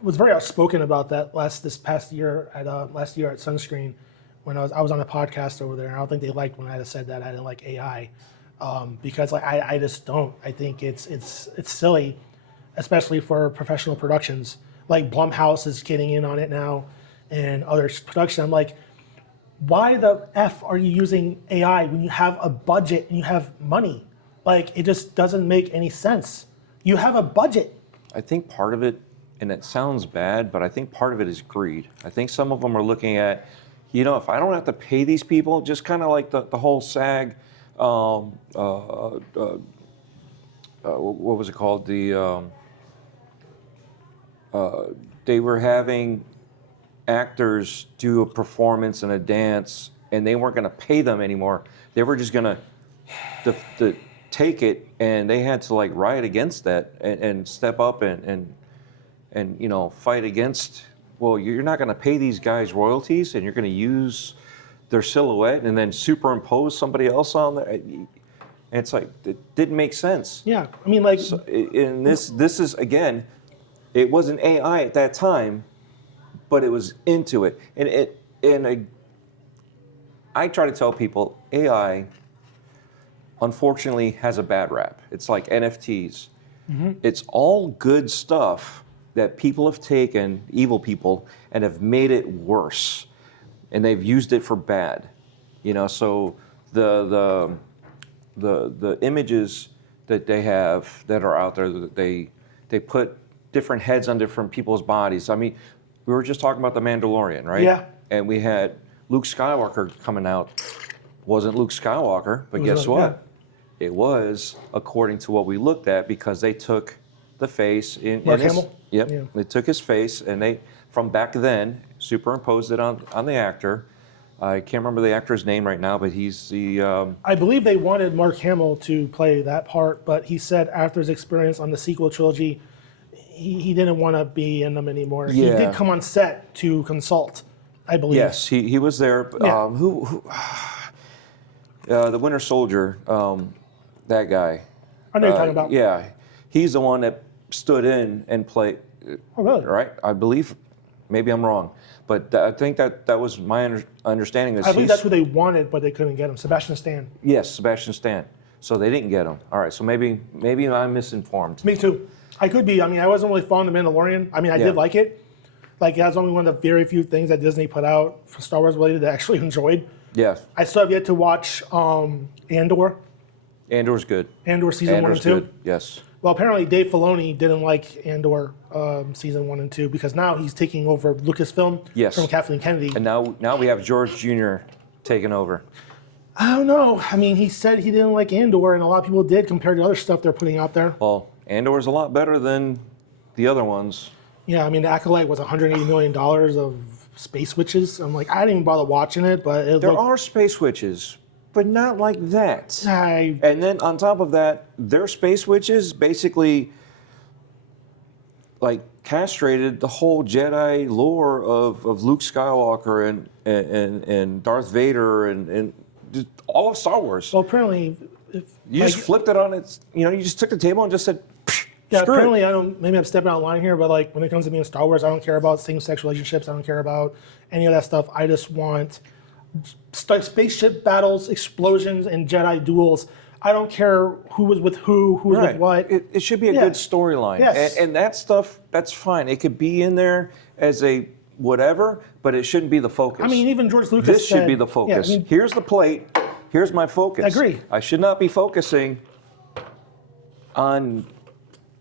was very outspoken about that this past year at Sunscreen when I was on a podcast over there. And I don't think they liked when I said that I didn't like AI because like I just don't. I think it's silly, especially for professional productions. Like Blumhouse is getting in on it now, and other production. I'm like, why the F are you using AI when you have a budget and you have money? Like, it just doesn't make any sense. You have a budget. I think part of it, and it sounds bad, but I think part of it is greed. I think some of them are looking at, if I don't have to pay these people, just kind of like the whole SAG, what was it called? They were having actors do a performance and a dance, and they weren't going to pay them anymore. They were just going to take it, and they had to like riot against that and step up and fight against. Well, you're not going to pay these guys royalties, and you're going to use their silhouette and then superimpose somebody else on there. And it's like it didn't make sense. Yeah, I mean, like, and this is again, it wasn't AI at that time, but it was into it. And I try to tell people AI, unfortunately, has a bad rap. It's like NFTs. Mm-hmm. It's all good stuff that people have taken, evil people, and have made it worse, and they've used it for bad. So the images that they have that are out there, they put different heads on different people's bodies. I mean, we were just talking about the Mandalorian, right? Yeah. And we had Luke Skywalker coming out. Wasn't Luke Skywalker, but guess what? Yeah. It was according to what we looked at because they took the face in Mark his, Hamill? Yep. Yeah. They took his face and they, from back then, superimposed it on the actor. I can't remember the actor's name right now, but he's the. I believe they wanted Mark Hamill to play that part, but he said after his experience on the sequel trilogy, he didn't want to be in them anymore. Yeah. He did come on set to consult, I believe. Yes, he was there. Yeah. The Winter Soldier, that guy. I know you're talking about. Yeah, he's the one that stood in and played. Oh, really? Right? I believe. Maybe I'm wrong, but I think that was my understanding. Is I believe that's who they wanted, but they couldn't get him. Sebastian Stan. Yes, Sebastian Stan. So they didn't get him. All right. So maybe I'm misinformed. Me too. I could be. I mean, I wasn't really fond of Mandalorian. I mean, I did like it. Like, that's only one of the very few things that Disney put out for Star Wars related that I actually enjoyed. Yes. I still have yet to watch Andor. Andor's good. Andor season 1 and 2. Good. Yes. Well, apparently Dave Filoni didn't like Andor season 1 and 2 because now he's taking over Lucasfilm from Kathleen Kennedy. And now we have George Jr. taking over. I don't know. I mean, he said he didn't like Andor, and a lot of people did compared to other stuff they're putting out there. Well, Andor's a lot better than the other ones. Yeah, I mean, The Acolyte was $180 million of space witches. I'm like, I didn't even bother watching it, but there are space witches, but not like that. And then on top of that, their space witches basically like castrated the whole Jedi lore of Luke Skywalker and Darth Vader and just all of Star Wars. Well, apparently, You just flipped it on its. You just took the table and just said. Yeah, Screw apparently it. Maybe I'm stepping out of line here, but like when it comes to me in Star Wars, I don't care about same-sex relationships. I don't care about any of that stuff. I just want spaceship battles, explosions, and Jedi duels. I don't care who was with who's with what. It should be a good storyline. Yes. And that stuff, that's fine. It could be in there as a whatever, but it shouldn't be the focus. I mean, even George Lucas This should said- be the focus. Yeah, I mean- Here's the plate. Here's my focus. I agree. I should not be focusing on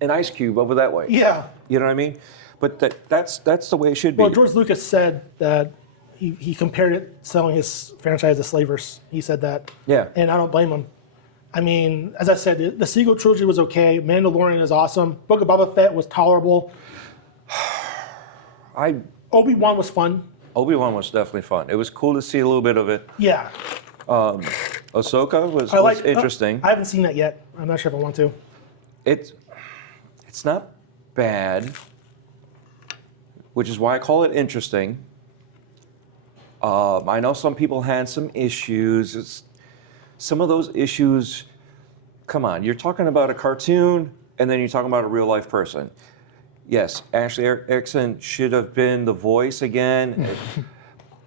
an ice cube over that way. Yeah. You know what I mean? But that's the way it should be. Well, George Lucas said that he compared it selling his franchise to Slavers. He said that. Yeah. And I don't blame him. I mean, as I said, the sequel trilogy was okay. Mandalorian is awesome. Book of Boba Fett was tolerable. Obi-Wan was fun. Obi-Wan was definitely fun. It was cool to see a little bit of it. Yeah. Ahsoka was interesting. I haven't seen that yet. I'm not sure if I want to. It's not bad, which is why I call it interesting. I know some people had some issues. Some of those issues, come on, you're talking about a cartoon and then you're talking about a real life person. Yes, Ashley Erickson should have been the voice again,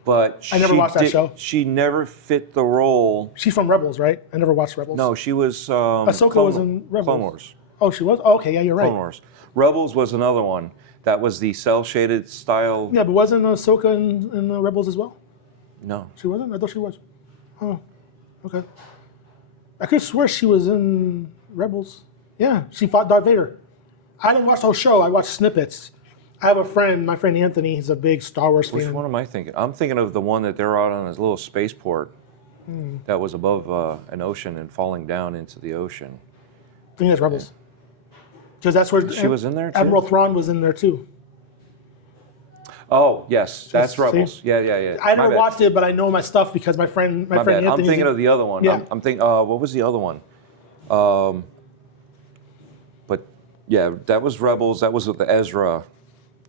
but I never watched that show. She never fit the role. She's from Rebels, right? I never watched Rebels. No, she was. Ahsoka was in Rebels. Clone Wars. Oh, she was? Oh, okay, yeah, you're right. Clone Wars. Rebels was another one. That was the cel-shaded style. Yeah, but wasn't Ahsoka in the Rebels as well? No. She wasn't? I thought she was. Oh, okay. I could swear she was in Rebels. Yeah, she fought Darth Vader. I didn't watch the whole show. I watched snippets. I have a friend, my friend Anthony, he's a big Star Wars fan. Which one am I thinking? I'm thinking of the one that they're out on this little spaceport that was above an ocean and falling down into the ocean. I think that's Rebels. Because that's where She was in there too? Admiral Thrawn was in there too. Oh, yes, that's See? Rebels. Yeah. I never watched it, but I know my stuff because my friend My bad. Anthony. I'm thinking of the other one. Yeah. I'm thinking, what was the other one? But yeah, that was Rebels. That was with the Ezra.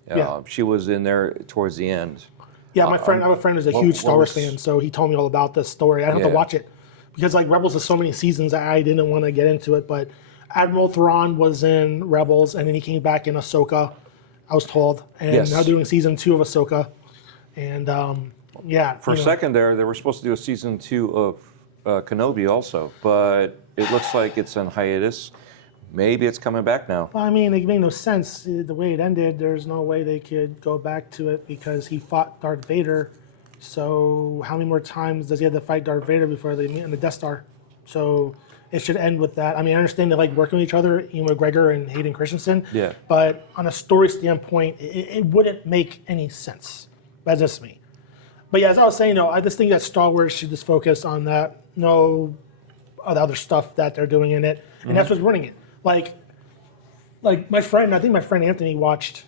Yeah. She was in there towards the end. Yeah, I have a friend who's a huge Star Wars fan, so he told me all about this story. I didn't have to watch it because like Rebels has so many seasons, I didn't want to get into it. But Admiral Thrawn was in Rebels, and then he came back in Ahsoka, I was told, and now doing season 2 of Ahsoka, and For a second there, they were supposed to do a season 2 of Kenobi also, but it looks like it's on hiatus. Maybe it's coming back now. Well, I mean, it made no sense the way it ended. There's no way they could go back to it because he fought Darth Vader. So how many more times does he have to fight Darth Vader before they meet on the Death Star? So it should end with that. I mean, I understand they like working with each other, Ewan McGregor and Hayden Christensen. Yeah. But on a story standpoint, it wouldn't make any sense. That's just me. But yeah, as I was saying, I just think that Star Wars should just focus on that. No other stuff that they're doing in it, and that's what's running it. Like my friend, I think my friend Anthony watched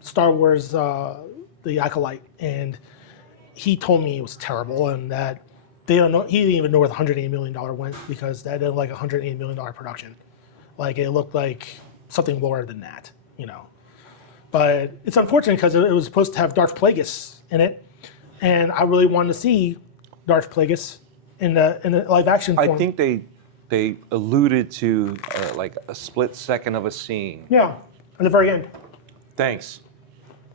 Star Wars, The Acolyte, and he told me it was terrible and that they don't know. He didn't even know where the $180 million went because that did like a $180 million production. Like it looked like something lower than that, But it's unfortunate because it was supposed to have Darth Plagueis in it, and I really wanted to see Darth Plagueis in the live action form. I think they alluded to like a split second of a scene. Yeah, at the very end. Thanks.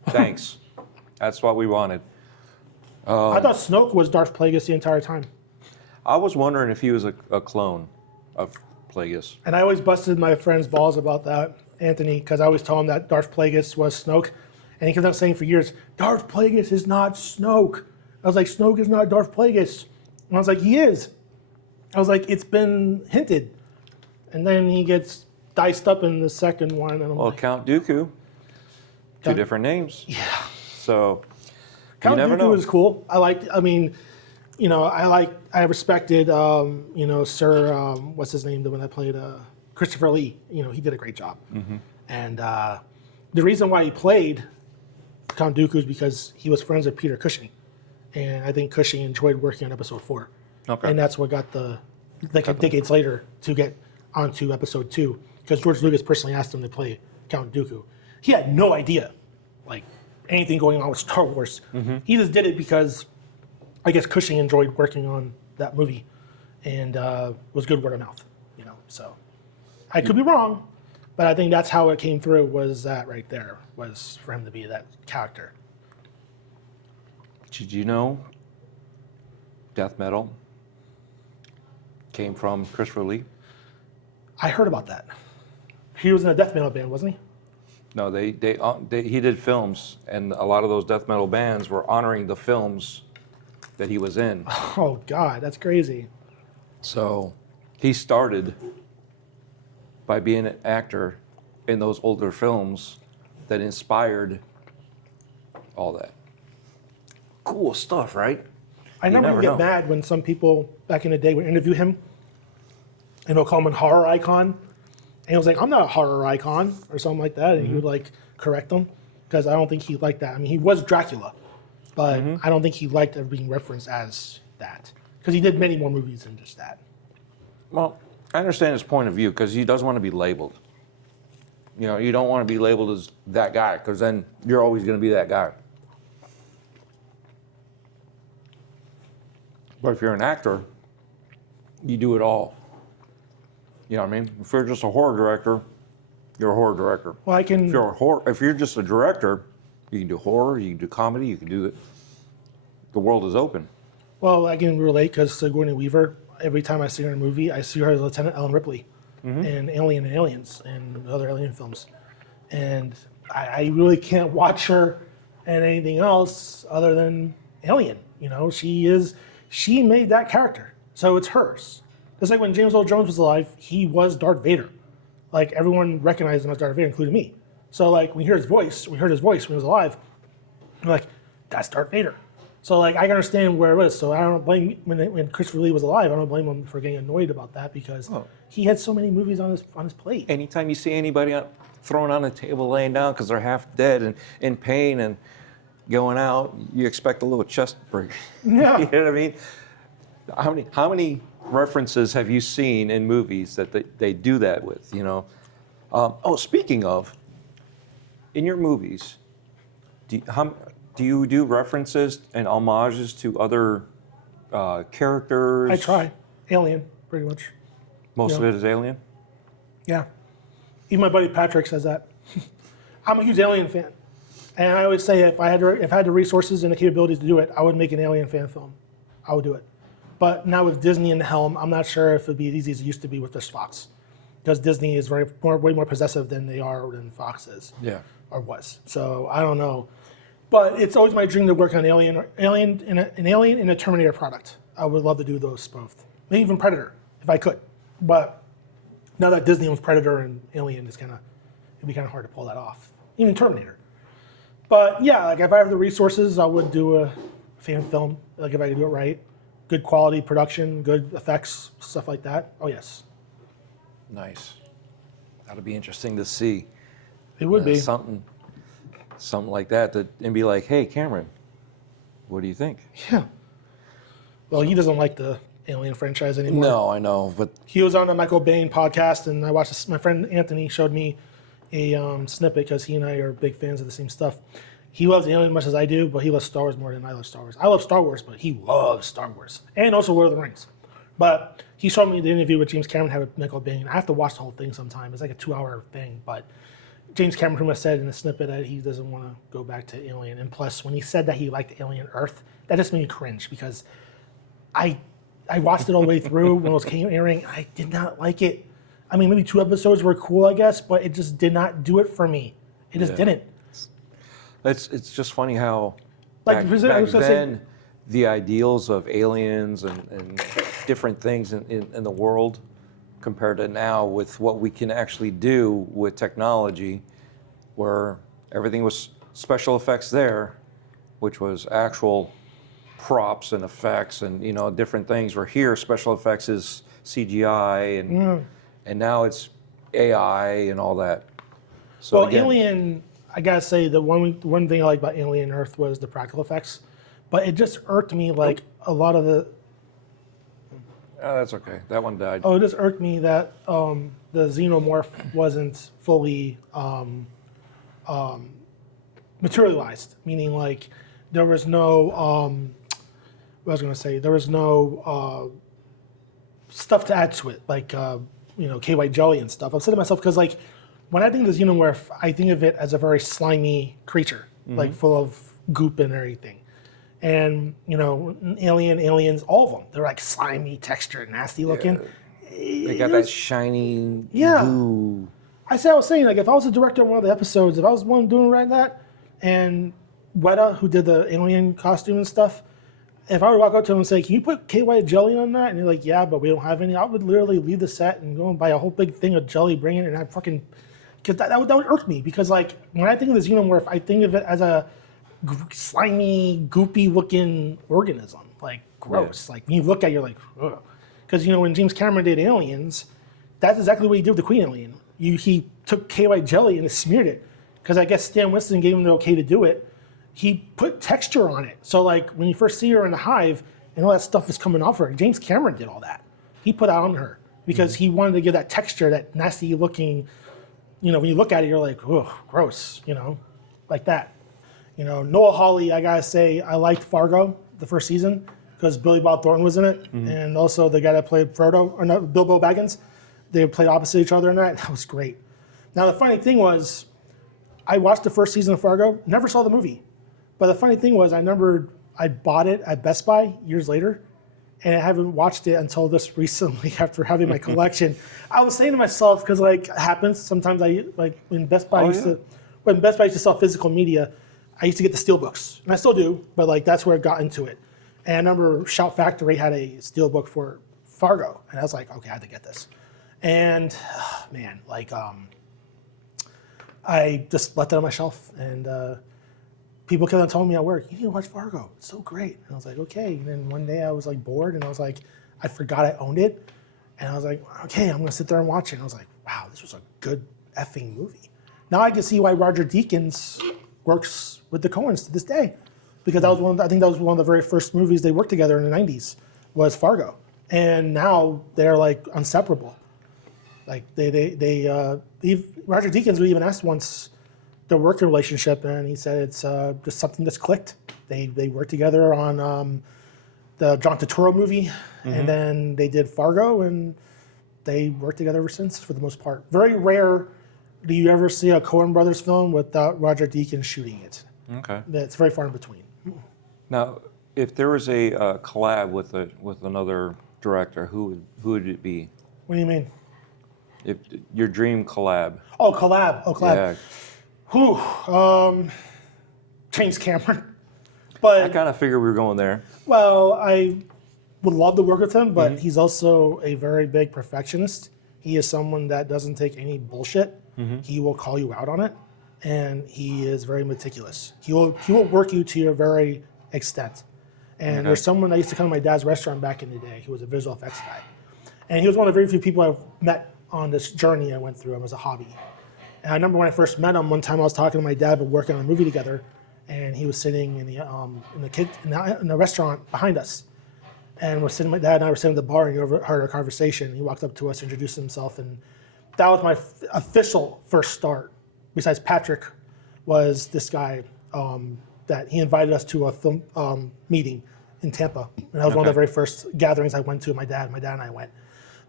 That's what we wanted. I thought Snoke was Darth Plagueis the entire time. I was wondering if he was a clone of Plagueis. And I always busted my friend's balls about that, Anthony, because I always told him that Darth Plagueis was Snoke. And he kept on saying for years, Darth Plagueis is not Snoke. I was like, Snoke is not Darth Plagueis. And I was like, he is. I was like, it's been hinted. And then he gets diced up in the second one. And I'm like, Count Dooku. Two different names. Yeah. So Count you never Dooku know. was cool. I respected, Sir, what's his name, the one that played Christopher Lee. He did a great job. Mm-hmm. And the reason why he played Count Dooku is because he was friends with Peter Cushing. And I think Cushing enjoyed working on episode 4. Okay. And that's what got decades later to get onto episode 2. Because George Lucas personally asked him to play Count Dooku. He had no idea, anything going on with Star Wars. Mm-hmm. He just did it because I guess Cushing enjoyed working on that movie, and was good word of mouth, So I could be wrong, but I think that's how it came through. Was that right there? Was for him to be that character. Did you know death metal came from Christopher Lee? I heard about that. He was in a death metal band, wasn't he? No, he did films, and a lot of those death metal bands were honoring the films that he was in. Oh God, that's crazy. So he started by being an actor in those older films that inspired all that. Cool stuff, right? I never would get mad when some people back in the day would interview him, and they'll call him a horror icon. And he was like, I'm not a horror icon, or something like that. And he would correct them, because I don't think he liked that. I mean, he was Dracula, but I don't think he liked being referenced as that, because he did many more movies than just that. Well, I understand his point of view, because he doesn't want to be labeled. You don't want to be labeled as that guy, because then you're always going to be that guy. But if you're an actor, you do it all. You know what I mean? If you're just a horror director, you're a horror director. Well, If you're just a director, you can do horror, you can do comedy, you can do it. The world is open. Well, I can relate, because Sigourney Weaver, every time I see her in a movie, I see her as Lieutenant Ellen Ripley in Alien and Aliens and other Alien films. And I really can't watch her in anything else other than Alien. She made that character, so it's hers. It's like when James Earl Jones was alive, he was Darth Vader. Everyone recognized him as Darth Vader, including me. So we heard his voice when he was alive. I'm like, that's Darth Vader. So I can understand where it was. So I don't blame when Christopher Lee was alive. I don't blame him for getting annoyed about that, because he had so many movies on his plate. Anytime you see anybody thrown on a table, laying down because they're half dead and in pain and going out, you expect a little chest break. Yeah. You know what I mean? How many references have you seen in movies that they do that with? Speaking of, in your movies, do you do references and homages to other characters? I try. Alien, pretty much. Most of it is Alien? Yeah. Even my buddy Patrick says that. I'm a huge Alien fan. And I always say if I had the resources and the capabilities to do it, I would make an Alien fan film. I would do it. But now with Disney in the helm, I'm not sure if it'd be as easy as it used to be with this Fox. Because Disney is way more possessive than than Fox is. Yeah. Or was. So I don't know. But it's always my dream to work on an Alien and a Terminator product. I would love to do those both. Maybe even Predator, if I could. But now that Disney owns Predator and Alien, it'd be kind of hard to pull that off. Even Terminator. But yeah, like if I have the resources, I would do a fan film. Like if I could do it right, good quality production, good effects, stuff like that. Oh yes, Nice. That'll be interesting to see. it would be. Something like that, and be like, hey, Cameron, what do you think? Yeah. Well, he doesn't like the Alien franchise anymore. No, I know, but He was on a Michael Bain podcast, and I watched this. My friend Anthony showed me a snippet because he and I are big fans of the same stuff. He loves Alien as much as I do, but he loves Star Wars more than I love Star Wars. I love Star Wars, but he loves Star Wars. And also Lord of the Rings. But he showed me the interview with James Cameron had with Michael Bain. I have to watch the whole thing sometime. It's like a 2-hour thing. But James Cameron pretty much said in the snippet that he doesn't want to go back to Alien. And plus, when he said that he liked Alien Earth, that just made me cringe because I watched it all the way through when it was airing. I did not like it. I mean, maybe 2 episodes were cool, I guess, but it just did not do it for me. It just didn't. it's just funny how Like, back was it- I was gonna say- then the ideals of aliens and different things in the world compared to now with what we can actually do with technology, where everything was special effects there, which was actual props and effects and different things. Where here special effects is CGI and now it's AI and all that. So Well, again, Alien, I gotta say, the one thing I like about Alien Earth was the practical effects, but it just irked me like a lot of the. oh, that's okay. That one died. Oh, it just irked me that the xenomorph wasn't fully materialized, meaning like there was no. What I was gonna say, there was no stuff to add to it, like KY jelly and stuff. I'm saying to myself because like when I think of the xenomorph, I think of it as a very slimy creature, like full of goop and everything. And aliens, all of them, they're like slimy, textured, nasty looking. They got that shiny Yeah. goo. I was saying, like, if I was a director of one of the episodes, if I was the one doing right that, and Weta, who did the alien costume and stuff, if I would walk up to him and say, can you put KY jelly on that? And he's like, yeah, but we don't have any. I would literally leave the set and go and buy a whole big thing of jelly, bring it, and I'd fucking, because that would irk me. Because, like, when I think of the xenomorph, I think of it as a slimy, goopy looking organism. Like, gross. Yeah. Like, when you look at it, you're like, ugh. Because, when James Cameron did Aliens, that's exactly what he did with the Queen Alien. He took KY jelly and smeared it. Because I guess Stan Winston gave him the okay to do it. He put texture on it. So, like, when you first see her in the hive and all that stuff is coming off her, James Cameron did all that. He put that on her because he wanted to give that texture, that nasty looking, when you look at it, you're like, ugh, gross, like that. Noah Hawley, I gotta say, I liked Fargo, the first season, because Billy Bob Thornton was in it. And also the guy that played Bilbo Baggins, they played opposite each other in that. That was great. Now, the funny thing was, I watched the first season of Fargo, never saw the movie. But the funny thing was, I remembered I bought it at Best Buy years later, and I haven't watched it until this recently after having my collection. I was saying to myself, because like it happens sometimes, when Best Buy used to sell physical media, I used to get the steelbooks, and I still do, but like that's where it got into it. And I remember Shout Factory had a steelbook for Fargo, and I was like, okay, I have to get this. And man, like I just left it on my shelf, and people kept on telling me at work, you need to watch Fargo. It's so great. And I was like, okay. And then one day I was like bored, and I was like, I forgot I owned it. And I was like, okay, I'm going to sit there and watch it. And I was like, wow, this was a good effing movie. Now I can see why Roger Deakins works with the Coens to this day. Because that was I think that was one of the very first movies they worked together in the 90s, was Fargo. And now they're like inseparable. Like Roger Deakins was even asked once their working relationship, and he said it's just something that's clicked. They worked together on the John Turturro movie, and then they did Fargo, and they worked together ever since for the most part. Very rare do you ever see a Coen Brothers film without Roger Deakins shooting it. Okay. It's very far in between. Now, if there was a collab with another director, who would it be? What do you mean? If your dream collab. Oh, collab. Yeah. James Cameron. I But kind of figured we were going there. well, would love to work with him, but he's also a very big perfectionist. He is someone that doesn't take any bullshit. He will call you out on it, and he is very meticulous. He will work you to your very extent. And there's someone that used to come to my dad's restaurant back in the day. He was a visual effects guy, and he was one of the very few people I've met on this journey I went through as a hobby. And I remember when I first met him, one time I was talking to my dad, but working on a movie together, and he was sitting in the restaurant behind us. And my dad and I were sitting at the bar, and he overheard our conversation. He walked up to us, introduced himself, and that was my official first start. Besides Patrick, was this guy that he invited us to a film meeting in Tampa, and that was one of the very first gatherings I went to. My dad and I went,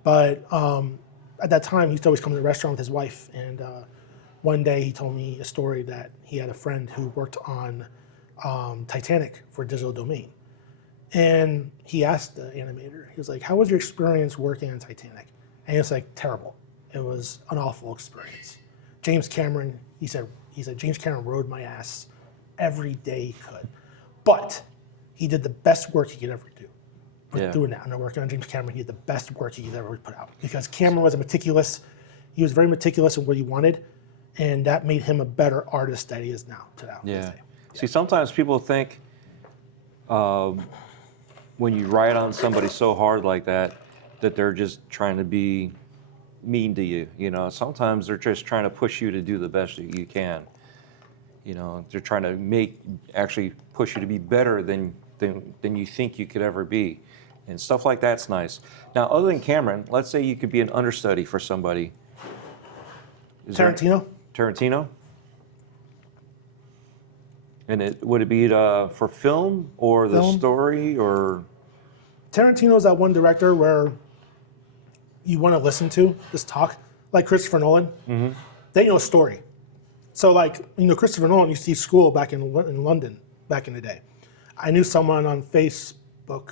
but at that time he used to always come to the restaurant with his wife. And one day he told me a story that he had a friend who worked on Titanic for Digital Domain. And he asked the animator, he was like, how was your experience working on Titanic? And he was like, terrible. It was an awful experience. James Cameron, he said James Cameron rode my ass every day he could. But he did the best work he could ever do. Doing that, and working on James Cameron, he did the best work he could ever put out. Because Cameron was he was very meticulous in what he wanted, and that made him a better artist that he is now today. See, sometimes people think, when you write on somebody so hard like that, that they're just trying to be mean to you. You know, sometimes they're just trying to push you to do the best that you can. You know, they're trying to actually push you to be better than you think you could ever be. And stuff like that's nice. Now, other than Cameron, let's say you could be an understudy for somebody. Tarantino? And would it be for film or the story or? Tarantino's that one director where you want to listen to this talk, like Christopher Nolan. They know a story. So Christopher Nolan used to teach school back in London back in the day. I knew someone on Facebook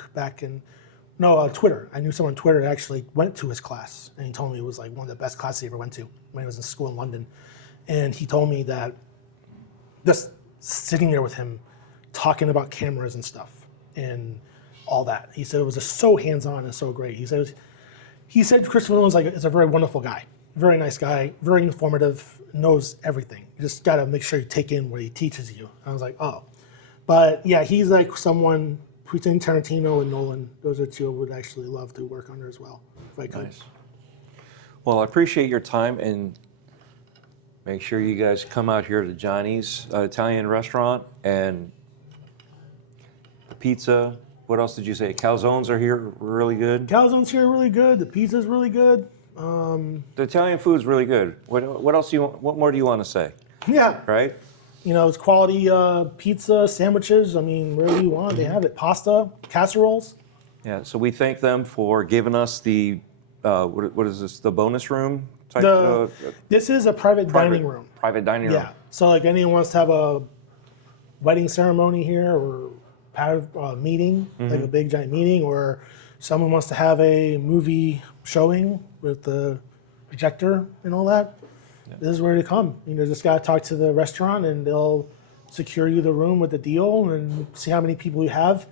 Twitter. I knew someone on Twitter that actually went to his class, and he told me it was like one of the best classes he ever went to when he was in school in London. And he told me that just sitting there with him, talking about cameras and stuff and all that, he said it was just so hands-on and so great. He said Christopher Nolan is a very wonderful guy, very nice guy, very informative, knows everything. You just got to make sure you take in what he teaches you. And I was like, oh. But yeah, he's like someone between Tarantino and Nolan. Those are two I would actually love to work under as well, if I could. Nice. Well, I appreciate your time, and make sure you guys come out here to Johnny's Italian restaurant and the pizza. What else did you say? Calzones are here really good. Calzones here are really good. The pizza's really good. The Italian food's really good. What else do you want? What more do you want to say? Yeah. Right. You know, it's quality pizza, sandwiches. I mean, wherever you want, they have it. Pasta, casseroles. Yeah. So we thank them for giving us the what is this? The bonus room type. This is a private dining room. Private dining room. Yeah. So like anyone wants to have a wedding ceremony here or have a meeting, like a big giant meeting, or someone wants to have a movie showing with the projector and all that, this is where to come. You know, just got to talk to the restaurant and they'll secure you the room with the deal and see how many people you have.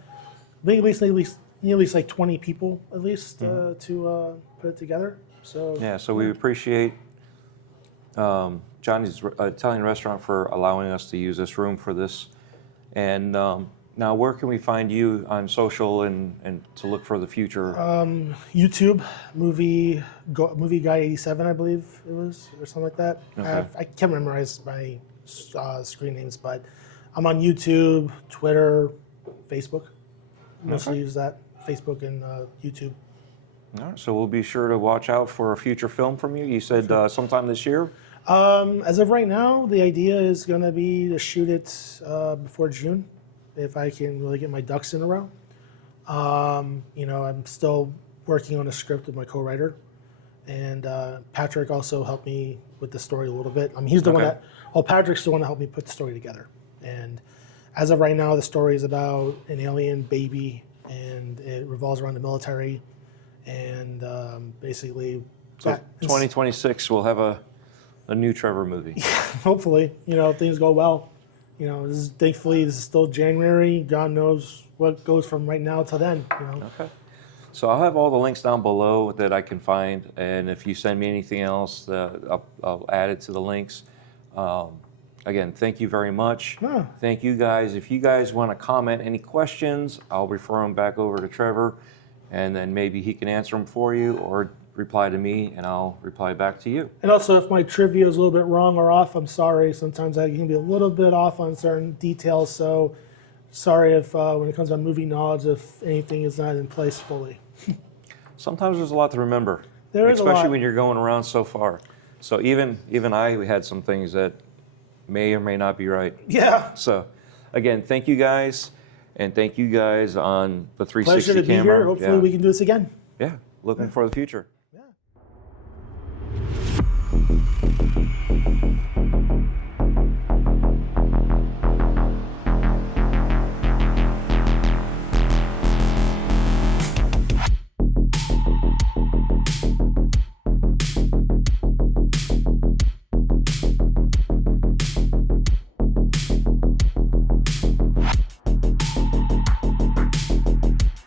I think at least like 20 people at least to put it together. So yeah, so we appreciate Johnny's Italian restaurant for allowing us to use this room for this. And now, where can we find you on social and to look for the future? YouTube, movie guy 87, I believe it was, or something like that. Okay. I can't memorize my screen names, but I'm on YouTube, Twitter, Facebook. Mostly use that, Facebook and YouTube. All right, so we'll be sure to watch out for a future film from you. You said sometime this year? As of right now, the idea is going to be to shoot it before June, if I can really get my ducks in a row. You know, I'm still working on a script with my co-writer, and Patrick also helped me with the story a little bit. I mean, he's the one that, Patrick's the one that helped me put the story together. And as of right now, the story is about an alien baby, and it revolves around the military, and basically... So 2026, we'll have a new Trevor movie. Hopefully, you know, things go well. You know, thankfully, this is still January. God knows what goes from right now till then. You know. Okay. So I'll have all the links down below that I can find, and if you send me anything else, I'll add it to the links. Again, thank you very much. Yeah. Thank you guys. If you guys want to comment any questions, I'll refer them back over to Trevor, and then maybe he can answer them for you, or reply to me, and I'll reply back to you. And also, if my trivia is a little bit wrong or off, I'm sorry. Sometimes I can be a little bit off on certain details, so sorry if when it comes to movie knowledge, if anything is not in place fully. Sometimes there's a lot to remember. There is a lot. Especially when you're going around so far. So even we had some things that may or may not be right. Yeah. So again, thank you guys, and thank you guys on the 360 Pleasure to be camera. here. Hopefully we can do this again. Yeah, looking for the future.